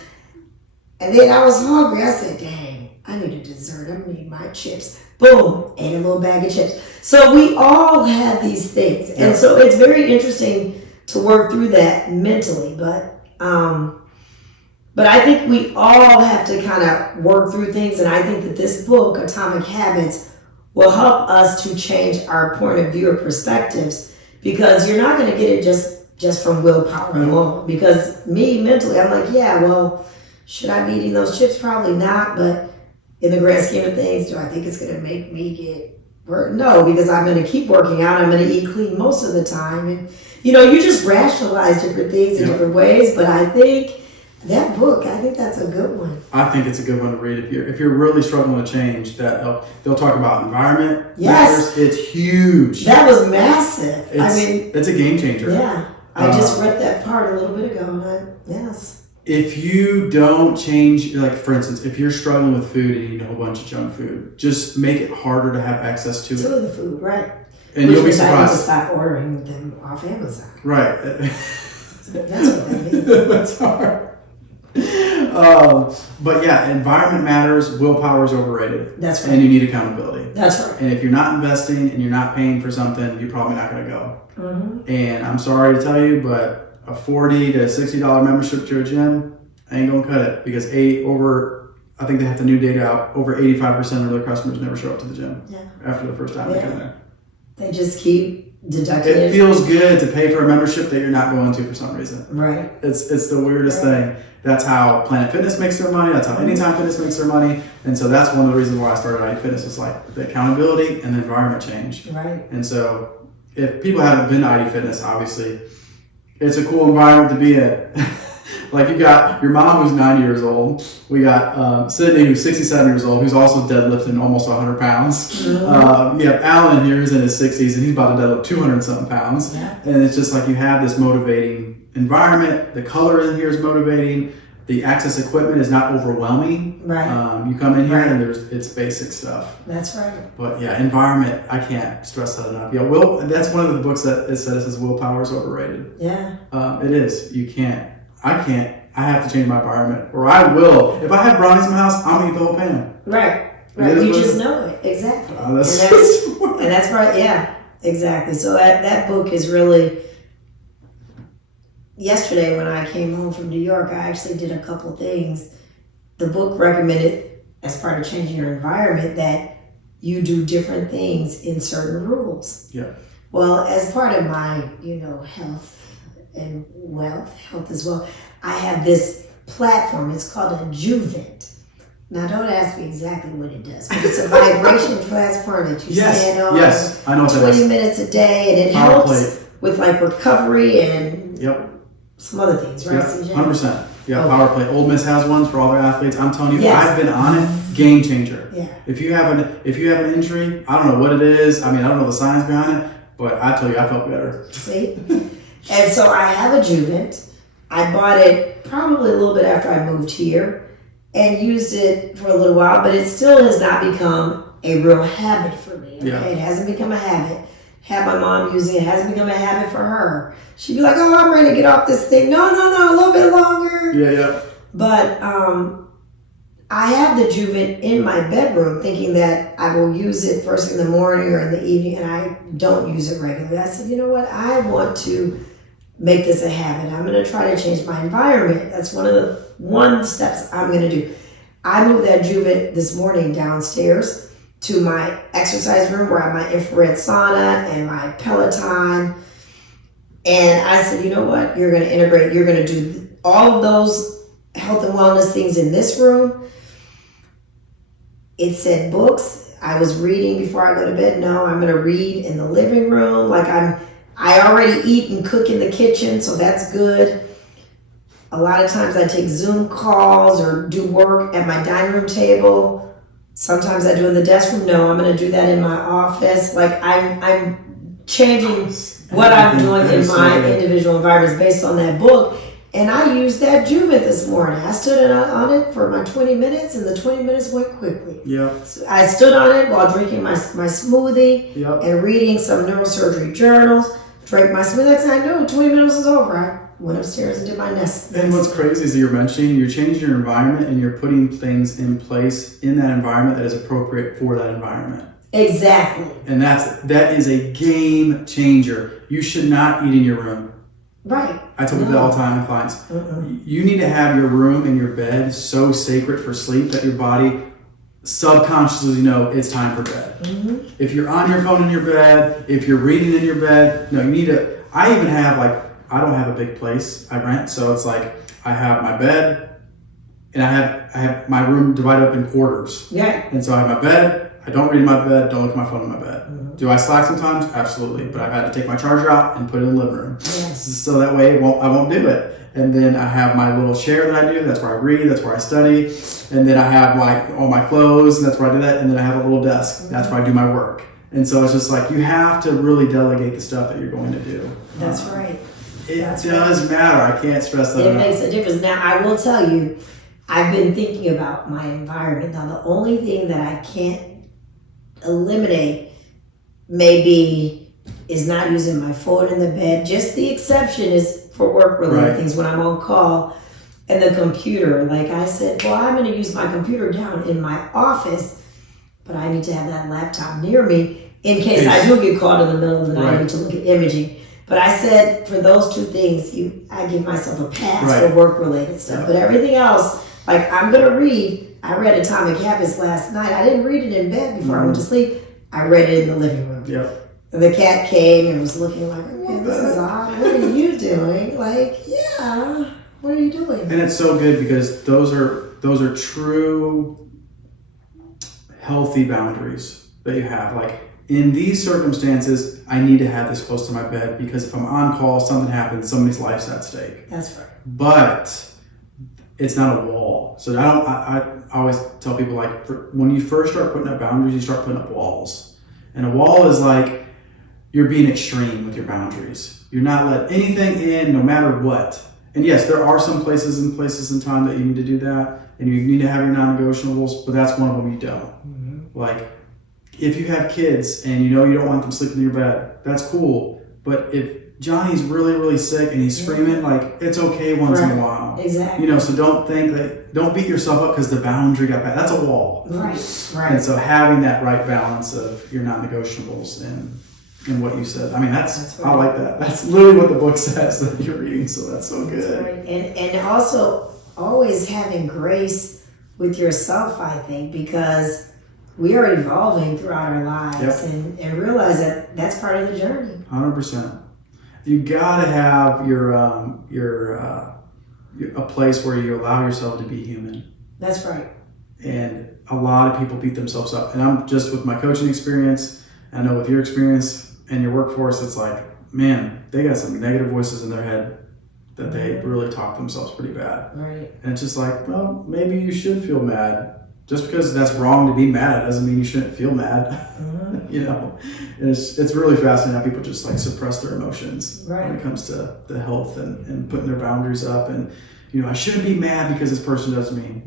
and then I was hungry. I said, dang, I need a dessert. I'm gonna eat my chips. Boom, ate a little bag of chips. So we all have these things, and so it's very interesting to work through that mentally, but I think we all have to kind of work through things, and I think that this book, Atomic Habits, will help us to change our point of view or perspectives, because you're not going to get it just from willpower alone. Because me, mentally, I'm like, yeah, well, should I be eating those chips? Probably not, but in the grand scheme of things, do I think it's going to make me get work? No, because I'm going to keep working out. I'm going to eat clean most of the time. And, you know, you just rationalize different things in different ways, but I think that book, I think that's a good one. I think it's a good one to read if you're really struggling to change. They'll talk about environment. Yes, matters. It's huge. That was massive. It's a game changer. Yeah, I just read that part a little bit ago, and if you don't change, like for instance, if you're struggling with food and you eat a whole bunch of junk food, just make it harder to have access to it. To the food, right? And you'll be surprised. I need to stop ordering them off Amazon. Right. That's what that means. That's hard. But yeah, environment matters. Willpower is overrated. That's right. And you need accountability. That's right. And if you're not investing and you're not paying for something, you're probably not going to go. Mm-hmm. And I'm sorry to tell you, but a $40 to $60 membership to a gym ain't going to cut it, because I think they have the new data out, over 85% of their customers never show up to the gym after the first time they come there. They just keep deducting it. It feels good to pay for a membership that you're not going to for some reason. Right. It's the weirdest thing. That's how Planet Fitness makes their money. That's how Anytime Fitness makes their money. And so that's one of the reasons why I started ID Fitness, was like the accountability and the environment change. Right. And so if people haven't been to ID Fitness, obviously it's a cool environment to be in. Like you got your mom who's 90 years old. We got Sydney who's 67 years old, who's also deadlifting almost 100 pounds. You have Alan here who's in his 60s and he's about to deadlift 200 something pounds. Yeah. And it's just like you have this motivating environment. The color in here is motivating. The access equipment is not overwhelming. Right. You come in here and it's basic stuff. That's right. But yeah, environment, I can't stress that enough. Yeah, that's one of the books that it says willpower is overrated. Yeah. It is. I have to change my environment, or I will. If I have brownies in my house, I'm gonna eat the whole pan. Right. You just know it. Exactly. And that's right. Yeah, exactly. So that book is really, yesterday when I came home from New York, I actually did a couple things. The book recommended, as part of changing your environment, that you do different things in certain rules. Yeah. Well, as part of my, health and health as well, I have this platform. It's called a Juvent. Now, don't ask me exactly what it does, but it's a vibration platform that you stand on. Yes, I know what that 20 is. minutes a day, and it helps with like recovery and some other things, right? Yep, 100%. Yeah, Power Play. Ole Miss has ones for all their athletes. I'm telling you, Yes. I've been on it. Game changer. Yeah. If you have an injury, I don't know what it is. I mean, I don't know the science behind it, but I tell you, I felt better. See? And so I have a Juvent. I bought it probably a little bit after I moved here and used it for a little while, but it still has not become a real habit for me. Okay? Yeah. It hasn't become a habit. Had my mom using it, hasn't become a habit for her. She'd be like, "Oh, I'm ready to get off this thing." No, a little bit longer. Yeah. But I have the Juvent in my bedroom thinking that I will use it first thing in the morning or in the evening, and I don't use it regularly. I said, you know what? I want to make this a habit. I'm going to try to change my environment. That's one of the steps I'm going to do. I moved that Juvent this morning downstairs to my exercise room where I have my infrared sauna and my Peloton. And I said, you know what? You're going to do all of those health and wellness things in this room. It said books. I was reading before I go to bed. No, I'm going to read in the living room. I already eat and cook in the kitchen, so that's good. A lot of times I take Zoom calls or do work at my dining room table. Sometimes I do in the desk room. No, I'm going to do that in my office. I'm changing what I'm doing in my individual environments based on that book. And I used that Juvent this morning. I stood on it for my 20 minutes, and the 20 minutes went quickly. Yep. So I stood on it while drinking my smoothie and reading some neurosurgery journals. Drank my smoothie. Next thing I knew, 20 minutes was over. I went upstairs and did my nest. And what's crazy is you're mentioning, you're changing your environment and you're putting things in place in that environment that is appropriate for that environment. Exactly. And that is a game changer. You should not eat in your room. Right. I tell people that all the time, clients. You need to have your room and your bed so sacred for sleep that your body subconsciously know it's time for bed. If you're on your phone in your bed, if you're reading in your bed, no, you need to. I even have I don't have a big place I rent, so it's like I have my bed and I have my room divided up in quarters. Yeah. And so I have my bed. I don't read in my bed. Don't look at my phone in my bed. Do I slack sometimes? Absolutely. But I've had to take my charger out and put it in the living room. Yes. So that way I won't do it. And then I have my little chair that I do. That's where I read. That's where I study. And then I have all my clothes. And that's where I do that. And then I have a little desk. That's where I do my work. And so it's just you have to really delegate the stuff that you're going to do. That's right. It does matter. I can't stress that enough. It makes a difference. Now, I will tell you, I've been thinking about my environment. Now, the only thing that I can't eliminate maybe is not using my phone in the bed. Just the exception is for work-related things when I'm on call. And the computer, like I said, well, I'm going to use my computer down in my office, but I need to have that laptop near me in case I do get caught in the middle of the night. I need to look at imaging. But I said for those two things, I give myself a pass for work-related stuff. But everything else, I'm going to read. I read Atomic Habits last night. I didn't read it in bed before I went to sleep. I read it in the living room. Yep. And the cat came and was looking man, this is odd. What are you doing? What are you doing? And it's so good because those are true healthy boundaries that you have. In these circumstances, I need to have this close to my bed because if I'm on call, something happens, somebody's life's at stake. That's right. But it's not a wall. So I always tell people, like, when you first start putting up boundaries, you start putting up walls. And a wall is like you're being extreme with your boundaries. You're not letting anything in, no matter what. And yes, there are some places in time that you need to do that, and you need to have your non-negotiables, but that's one of them you don't. Like, if you have kids and you know you don't want them sleeping in your bed, that's cool. But if Johnny's really, really sick and he's screaming, like, it's okay once in a while. Exactly. You know, so don't beat yourself up because the boundary got bad. That's a wall. Right. And so having that right balance of your non-negotiables and what you said, I mean, that's I like that. That's literally what the book says that you're reading, so that's so good. That's right. And also always having grace with yourself, I think, because we are evolving throughout our lives and realize that that's part of the journey. 100%. You gotta have a place where you allow yourself to be human. That's right. And a lot of people beat themselves up. And I'm just, with my coaching experience, I know with your experience and your workforce, it's like, man, they got some negative voices in their head that they really talk themselves pretty bad. Right. And it's just like, well, maybe you should feel mad. Just because that's wrong to be mad doesn't mean you shouldn't feel mad. You know, and it's really fascinating how people just like suppress their emotions when it comes to the health and putting their boundaries up. And, you know, I shouldn't be mad because this person does me.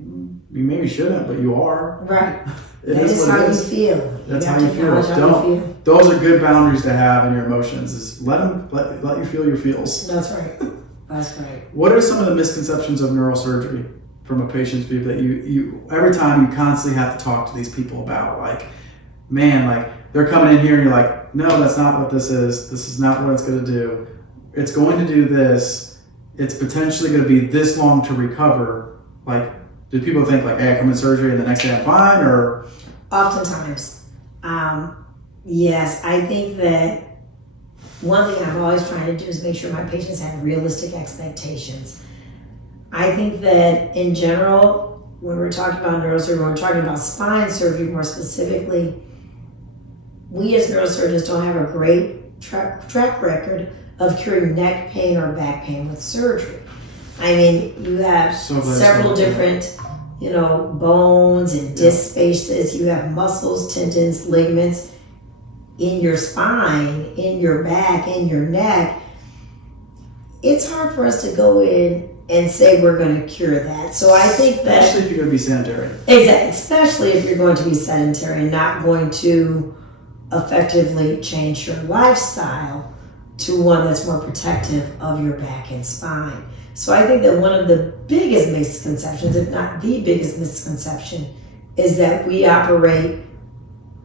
You maybe shouldn't, but you are. Right. That is how you feel. That's how you feel. Those are good boundaries to have in your emotions. Is let you feel your feels. That's right. That's right. What are some of the misconceptions of neurosurgery from a patient's view that you every time you constantly have to talk to these people about? Like, man, like, they're coming in here and you're like, no, that's not what this is. This is not what it's going to do. It's going to do this. It's potentially going to be this long to recover. Like, do people think like, hey, I come in surgery and the next day I'm fine? Or oftentimes, yes. I think that one thing I'm always trying to do is make sure my patients have realistic expectations. I think that in general, when we're talking about neurosurgery, when we're talking about spine surgery more specifically, we as neurosurgeons don't have a great track record of curing neck pain or back pain with surgery. I mean, you have several different, bones and disc spaces. You have muscles, tendons, ligaments in your spine, in your back, in your neck. It's hard for us to go in and say we're going to cure that. So I think that... Especially if you're going to be sedentary. Exactly. Especially if you're going to be sedentary and not going to effectively change your lifestyle to one that's more protective of your back and spine. So I think that one of the biggest misconceptions, if not the biggest misconception, is that we operate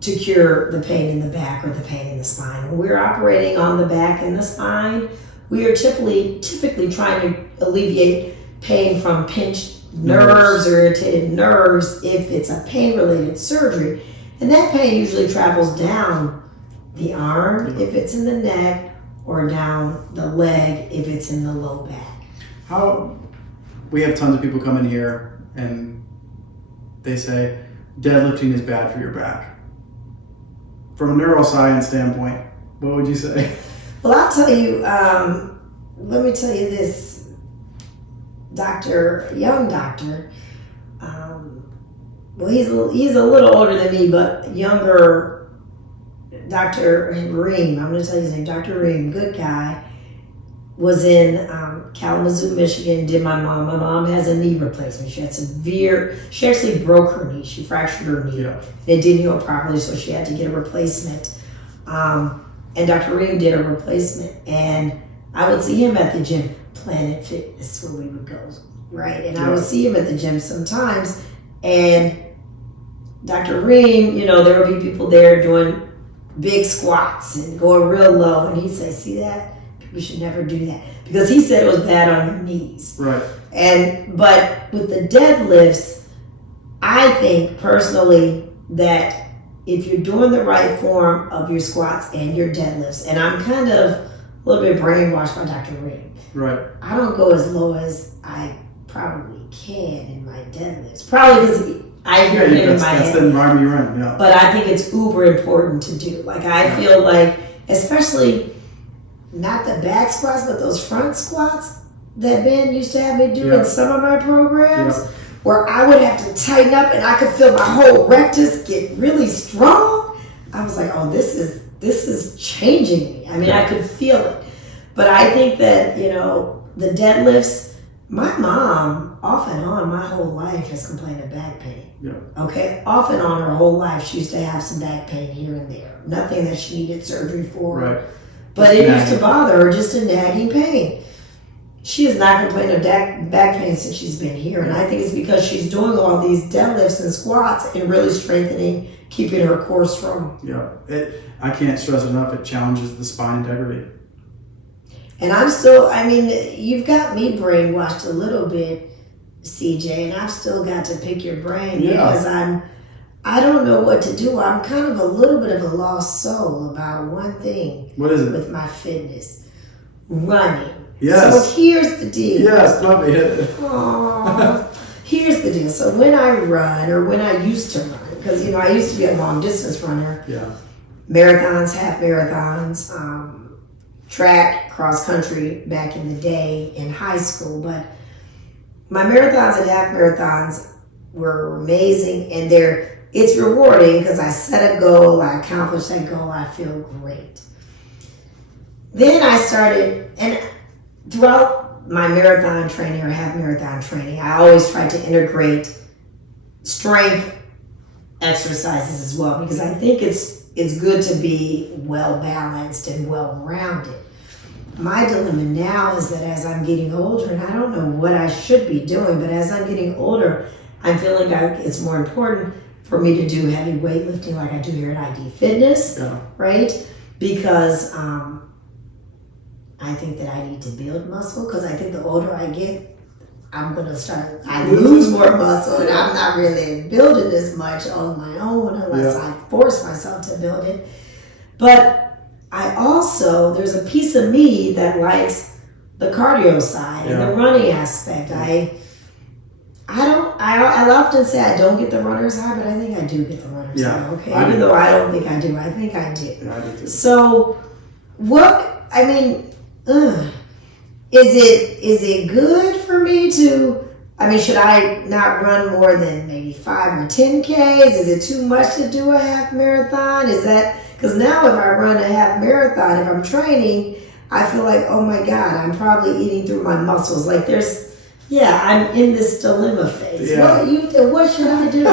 to cure the pain in the back or the pain in the spine. When we're operating on the back and the spine, we are typically trying to alleviate pain from pinched nerves or irritated nerves if it's a pain-related surgery. And that pain usually travels down the arm if it's in the neck, or down the leg if it's in the low back. We have tons of people come in here and they say deadlifting is bad for your back. From a neuroscience standpoint, what would you say? Well, I'll tell you, let me tell you this, young doctor, well, he's a little older than me, but younger, Dr. Ream, I'm going to tell you his name, Dr. Ream, good guy, was in Kalamazoo, Michigan, did my mom. My mom has a knee replacement. She actually broke her knee. She fractured her knee. Yeah. It didn't heal properly, so she had to get a replacement. And Dr. Ream did a replacement. And I would see him at the gym, Planet Fitness, where we would go, right? And I would see him at the gym sometimes. And Dr. Ream, there would be people there doing big squats and going real low. And he'd say, see that? People should never do that. Because he said it was bad on your knees. Right. But with the deadlifts, I think personally that if you're doing the right form of your squats and your deadlifts, and I'm kind of a little bit brainwashed by Dr. Ream. Right. I don't go as low as I probably can in my deadlifts. Probably because I hear it in my head. That's the environment you're in, yeah. But I think it's uber important to do. Like, I feel like, especially not the back squats, but those front squats, that Ben used to have me do in some of my programs, Yeah. where I would have to tighten up and I could feel my whole rectus get really strong. I was like, oh, this is changing me. I mean, I could feel it. But I think that, the deadlifts, my mom, off and on, my whole life has complained of back pain. Yeah. Okay? Off and on her whole life, she used to have some back pain here and there. Nothing that she needed surgery for. Right. But it used to bother her, just a nagging pain. She has not complained of back pain since she's been here. And I think it's because she's doing all these deadlifts and squats and really strengthening, keeping her core strong. Yeah. I can't stress enough, it challenges the spine integrity. And I'm still, you've got me brainwashed a little bit, CJ, and I've still got to pick your brain because I don't know what to do. I'm kind of a little bit of a lost soul about one thing. What is it? With my fitness. Running. Yes. So here's the deal. Yes, love it. Aww. Here's the deal. So when I run, or when I used to run, because, I used to be a long distance runner. Yeah. Marathons, half marathons, track, cross country back in the day in high school. But my marathons and half marathons were amazing, and it's rewarding because I set a goal, I accomplished that goal, I feel great. Then I started, and throughout my marathon training or half marathon training, I always tried to integrate strength exercises as well, because I think it's good to be well balanced and well rounded. My dilemma now is that as I'm getting older, and I don't know what I should be doing, but as I'm getting older, I'm feeling like it's more important for me to do heavy weightlifting like I do here at ID Fitness, right? Because I think that I need to build muscle, because I think the older I get, I lose more muscle, and I'm not really building as much on my own unless I force myself to build it. But there's a piece of me that likes the cardio side and the running aspect. I often say I don't get the runner's high, but I think I do get the runner's high, okay? Even though I don't think I do, I think I do. Yeah, I do too. So, is it good for me to, should I not run more than maybe 5 or 10 Ks? Is it too much to do a half marathon? Because now if I run a half marathon, if I'm training, I feel like, oh my God, I'm probably eating through my muscles. Like I'm in this dilemma phase. Yeah. What should I do?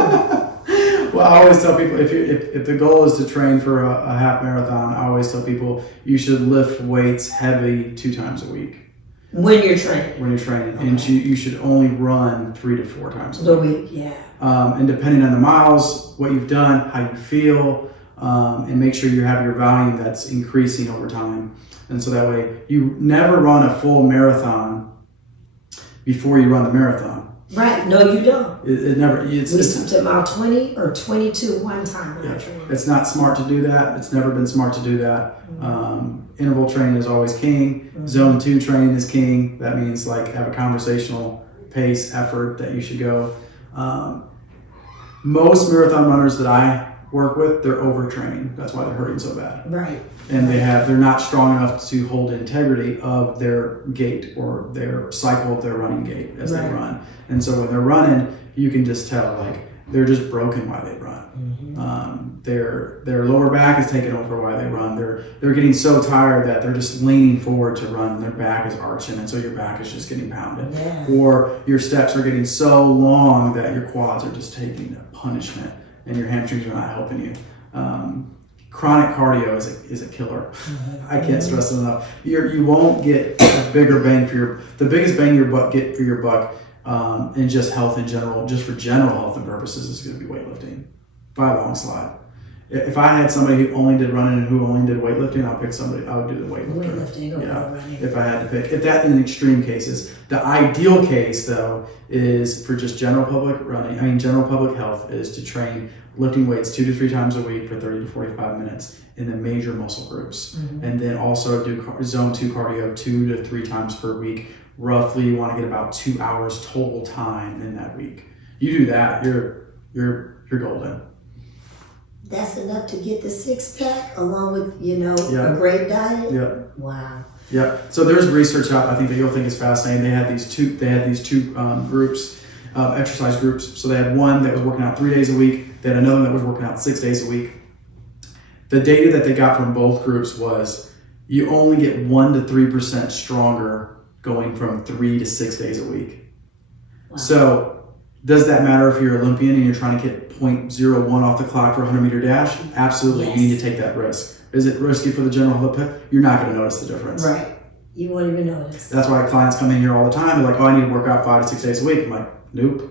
Well, I always tell people, if the goal is to train for a half marathon, I always tell people you should lift weights heavy 2 times a week. When you're training. Okay. And you should only run 3 to 4 times a week. And depending on the miles, what you've done, how you feel, and make sure you have your volume that's increasing over time. And so that way you never run a full marathon before you run the marathon. Right. No, you don't. It never. We stopped at mile 20 or 22 one time when I trained. It's not smart to do that. It's never been smart to do that. Interval training is always king. Zone 2 training is king. That means have a conversational pace effort that you should go. Most marathon runners that I work with, they're overtraining. That's why they're hurting so bad. Right. And they're not strong enough to hold integrity of their gait or their cycle of their running gait as they run. And so when they're running, you can just tell they're just broken while they run. Their lower back is taking over while they run. They're getting so tired that they're just leaning forward to run, and their back is arching, and so your back is just getting pounded. Yeah. Or your steps are getting so long that your quads are just taking a punishment, and your hamstrings are not helping you. Chronic cardio is a killer. I can't stress it enough. You won't get a bigger bang the biggest bang get for your buck in just health in general, just for general health and purposes, is going to be weightlifting by a long slide. If I had somebody who only did running and who only did weightlifting, I would do the weightlifting over running. If I had to pick. If that in extreme cases. The ideal case though is for just general public health is to train lifting weights 2 to 3 times a week for 30 to 45 minutes in the major muscle groups. And then also do zone 2 cardio 2 to 3 times per week. Roughly you want to get about 2 hours total time in that week. You do that, you're golden. That's enough to get the 6-pack along with, a great diet? Yep. Wow. Yeah. So there's research out. I think that you'll think is fascinating. They had these two groups, exercise groups. So they had one that was working out 3 days a week. They had another that was working out 6 days a week. The data that they got from both groups was you only get 1 to 3% stronger going from 3 to 6 days a week. Wow. So does that matter if you're Olympian and you're trying to get 0.01 off the clock for a 100-meter dash? Absolutely. Yes. You need to take that risk. Is it risky for the general public? You're not going to notice the difference. Right. You won't even notice. That's why clients come in here all the time. They're like, oh, I need to work out 5 to 6 days a week. I'm like, nope.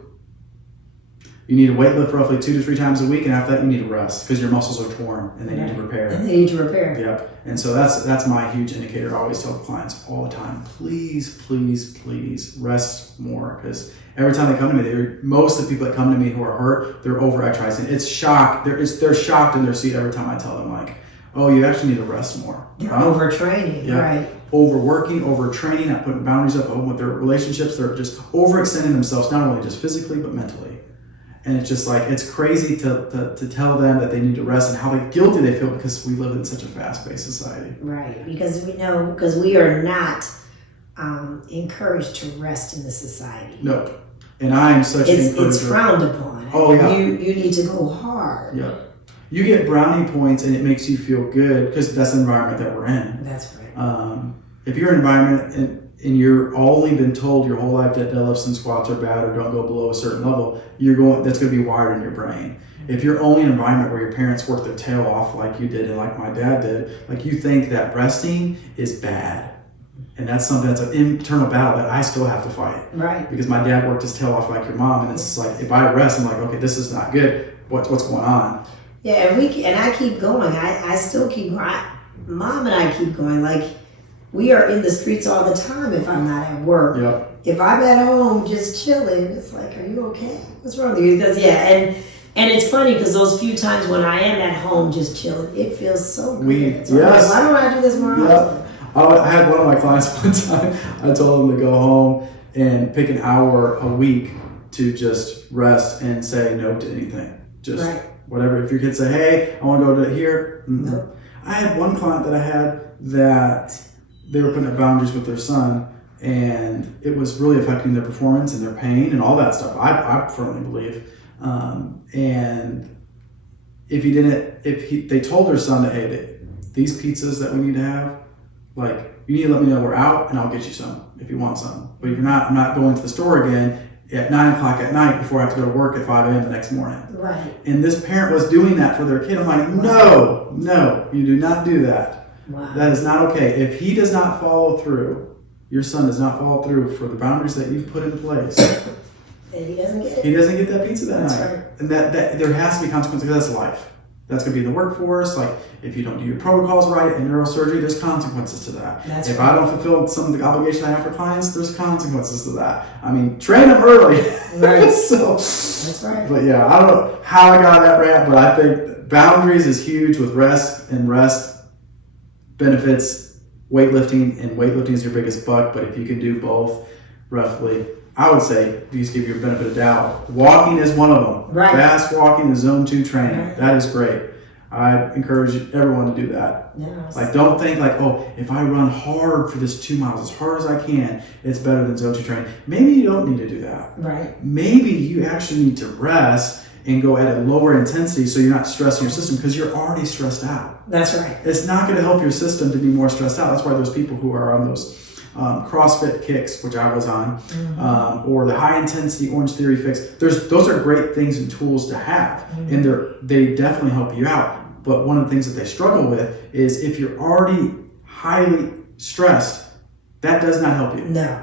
You need to weight lift roughly 2 to 3 times a week, and after that, you need to rest because your muscles are torn and they need to repair. And they need to repair. Yep. And so that's my huge indicator. I always tell clients all the time, please, please, please rest more, because every time they come to me, most of the people that come to me who are hurt, they're over exercising. It's shock. They're shocked in their seat every time I tell them, like, oh, you actually need to rest more. They're overtraining, yeah. Right. Overworking, overtraining, not putting boundaries up with their relationships. They're just overextending themselves, not only just physically, but mentally. And it's just like, it's crazy to tell them that they need to rest and how guilty they feel because we live in such a fast-paced society. Right, because we are not encouraged to rest in the society. Nope. And I am such an encourager. It's frowned upon. Oh, yeah. You need to go hard. Yeah. You get brownie points and it makes you feel good because that's the environment that we're in. That's right. If you're in an environment and you're only been told your whole life that deadlifts and squats are bad or don't go below a certain level, that's going to be wired in your brain. If you're only in an environment where your parents worked their tail off like you did and like my dad did, like you think that resting is bad. And that's something that's an internal battle that I still have to fight. Right. Because my dad worked his tail off like your mom, and it's just like, if I rest, I'm like, okay, this is not good. What's going on? Yeah, and I keep going. I still keep going. Mom and I keep going. Like, we are in the streets all the time if I'm not at work. Yep. If I'm at home just chilling, it's like, are you okay? What's wrong with you? Because and it's funny because those few times when I am at home just chilling, it feels so good. So yes. why don't I do this more often? I had one of my clients one time, I told him to go home and pick an hour a week to just rest and say no to anything. Just whatever. If your kids say, hey, I want to go to here. Nope. I had one client that I had that they were putting up boundaries with their son, and it was really affecting their performance and their pain and all that stuff. I firmly believe. And they told their son that, hey, these pizzas that we need to have, like, you need to let me know we're out and I'll get you some if you want some. But if you're not, I'm not going to the store again at 9 o'clock at night before I have to go to work at 5 a.m. the next morning. Right. And this parent was doing that for their kid. I'm like, no, you do not do that. Wow. That is not okay. If he does not follow through, your son does not follow through for the boundaries that you've put in place, and he doesn't get it. He doesn't get that pizza that That's night. right. And that there has to be consequences because that's life. That's going to be in the workforce. Like, if you don't do your protocols right in neurosurgery, there's consequences to that. That's if right. I don't fulfill some of the obligation I have for clients, there's consequences to that. I mean, train them early. Right. So, that's right. But yeah, I don't know how I got on that rant, but I think boundaries is huge with rest, and rest benefits weightlifting, and weightlifting is your biggest buck. But if you can do both, roughly, I would say, you just give you a benefit of doubt. Walking is one of them. Right. Fast walking is zone 2 training. Right. That is great. I encourage everyone to do that. Yes. Like, don't think like, oh, if I run hard for this 2 miles, as hard as I can, it's better than zone 2 training. Maybe you don't need to do that. Right. Maybe you actually need to rest and go at a lower intensity so you're not stressing your system, because you're already stressed out. That's right. It's not going to help your system to be more stressed out. That's why those people who are on those CrossFit kicks, which I was on, or the high intensity Orange Theory fix, those are great things and tools to have, and they definitely help you out. But one of the things that they struggle with is if you're already highly stressed, that does not help you. No.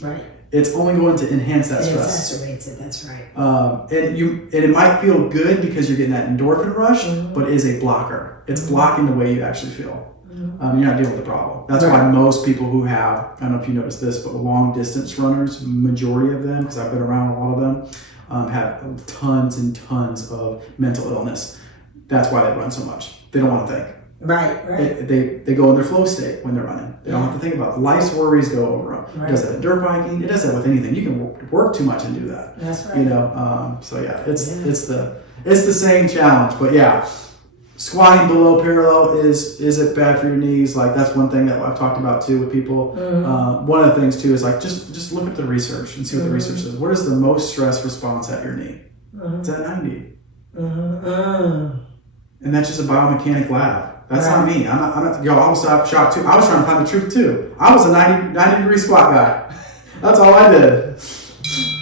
Right. It's only going to enhance that It stress. exacerbates it. That's right. And it might feel good because you're getting that endorphin rush, but it is a blocker. It's blocking the way you actually feel. You're not dealing with the problem. That's why most people who have, I don't know if you noticed this, but long distance runners, majority of them, because I've been around a lot of them, have tons and tons of mental illness. That's why they run so much. They don't want to think. Right. They go in their flow state when they're running. They don't have to think about it. Life's worries go over them. Right. It does that in dirt biking. It does that with anything. You can work too much and do that. That's right. You know. So yeah, it's the same challenge. But yeah, Squatting below parallel is it bad for your knees? Like that's one thing that I've talked about too with people. One of the things too is like just look at the research and see what the research says. What is the most stress response at your knee? It's at 90. And that's just a biomechanic lab. That's not me. I'm not. Yo, I was shocked too. I was trying to find the truth too. I was a 90 degree squat guy. That's all I did.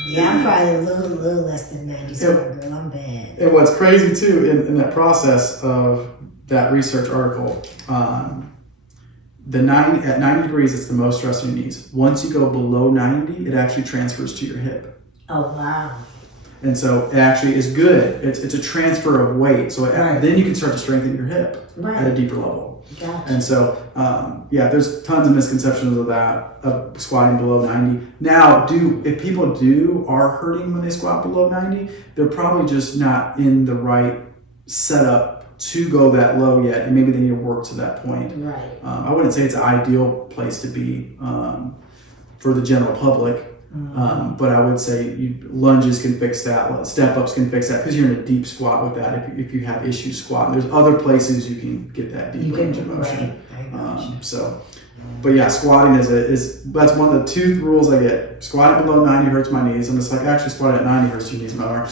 Yeah, I'm probably a little less than 90 squat girl. I'm bad. And what's crazy too in that process of that research article, at 90 degrees, it's the most stress on your knees. Once you go below 90, it actually transfers to your hip. Oh wow. And so it actually is good. It's a transfer of weight. So then you can start to strengthen your hip at a deeper level. Gotcha. And so, there's tons of misconceptions of that, of squatting below 90. Now, if people are hurting when they squat below 90, they're probably just not in the right setup to go that low yet. And maybe they need to work to that point. Right. I wouldn't say it's an ideal place to be for the general public. But I would say lunges can fix that, step ups can fix that because you're in a deep squat with that. If you have issues squatting, there's other places you can get that deep range of motion. But yeah, squatting that's one of the 2 rules I get. Squatting below 90 hurts my knees. I'm just like, actually squatting at 90 hurts your knees more. And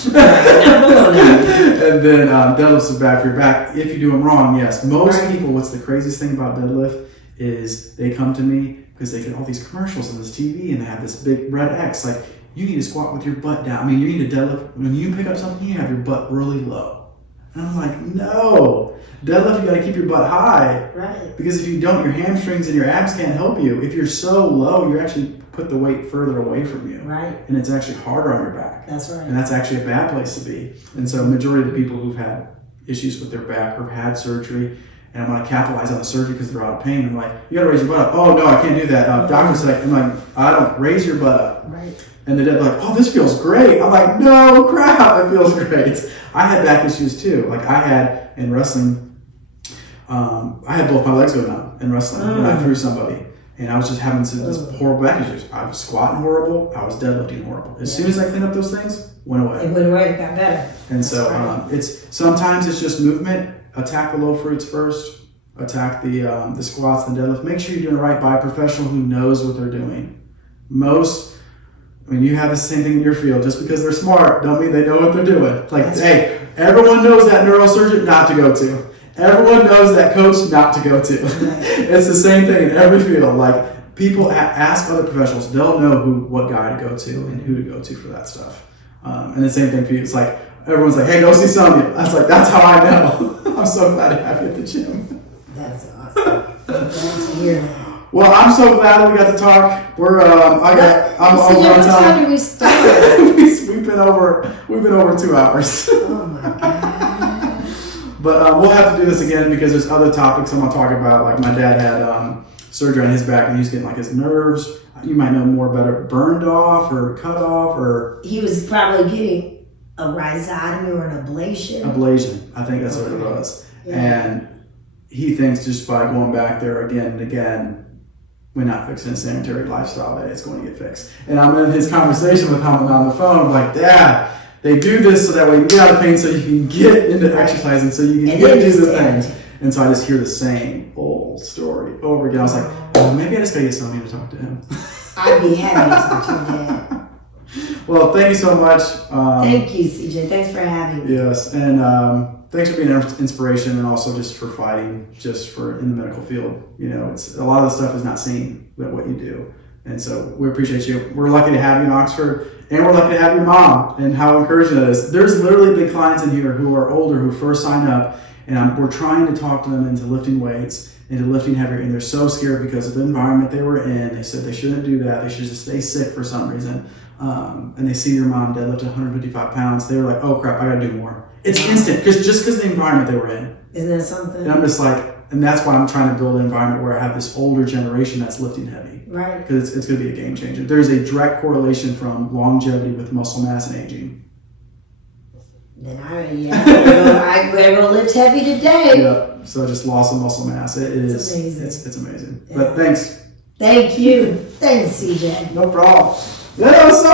then deadlifts is bad for your back if you do them wrong. Yes, most people. What's the craziest thing about deadlift is they come to me because they get all these commercials on this TV and they have this big red X. Like, you need to squat with your butt down. I mean, you need to deadlift. When you pick up something, you have your butt really low. And I'm like, no. Deadlift, you got to keep your butt high. Right. Because if you don't, your hamstrings and your abs can't help you. If you're so low, you actually put the weight further away from you. Right. And it's actually harder on your back. That's right. And that's actually a bad place to be. And so majority of the people who've had issues with their back or have had surgery, and I'm going to capitalize on the surgery because they're out of pain. I'm like, you got to raise your butt up. Oh, no, I can't do that. Doctor said, I'm like, I don't raise your butt up. Right. And they're like, oh, this feels great. I'm like, no, crap, it feels great. I had back issues too. Like I had in wrestling, I had both my legs go numb in wrestling when I threw somebody. And I was just having this horrible back issues. I was squatting horrible. I was deadlifting horrible. As soon as I cleaned up those things, went away. It went away. It got better. And so sometimes it's just movement. Attack the low fruits first. Attack the squats, the deadlift. Make sure you're doing it right by a professional who knows what they're doing. You have the same thing in your field. Just because they're smart, don't mean they know what they're doing. Everyone knows that neurosurgeon not to go to. Everyone knows that coach not to go to. It's the same thing in every field. Like people ask other professionals, they'll know what guy to go to and who to go to for that stuff. And the same thing for you. It's like everyone's like, "Hey, go see Sonia." I was like, "That's how I know." I'm so glad to have you at the gym. That's awesome. I'm glad to hear that. Well, I'm so glad that we got to talk. We're I'm over on time. What time did we start? We've been over 2 hours. Oh my god. But we'll have to do this again because there's other topics I'm gonna talk about. Like my dad had surgery on his back and he was getting like his nerves. You might know more about it, burned off or cut off or. He was probably getting a rhizotomy or an ablation. Ablation, I think that's what it was. Yeah. And he thinks just by going back there again and again, we're not fixing a sanitary lifestyle, that it's going to get fixed. And I'm in his conversation with him on the phone. I'm like, Dad, they do this so that way you get out of pain so you can get into exercising so you can get to do the things. And so I just hear the same old story over again. I was like, oh, maybe I just gotta get Sonia to talk to him. I'd be happy to talk to your dad. Well, thank you so much. Thank you, CJ. Thanks for having me. Yes, and thanks for being an inspiration and also just for fighting just for in the medical field. It's a lot of the stuff is not seen that what you do. And so we appreciate you. We're lucky to have you in Oxford, and we're lucky to have your mom and how encouraging that is. There's literally big clients in here who are older who first sign up, and we're trying to talk to them into lifting weights, into lifting heavier, and they're so scared because of the environment they were in. They said they shouldn't do that. They should just stay sick for some reason. And they see your mom deadlift 155 pounds. They were like, oh crap, I gotta do more. It's instant, just because of the environment they were in. Isn't that something? And I'm just like, and that's why I'm trying to build an environment where I have this older generation that's lifting heavy. Right. Because it's going to be a game changer. There's a direct correlation from longevity with muscle mass and aging. Then I will lift heavy today. Yeah. So just loss of muscle mass. It's amazing. It's amazing. Yeah. But thanks. Thank you. Thanks, CJ. No problem. Yeah, that was so good.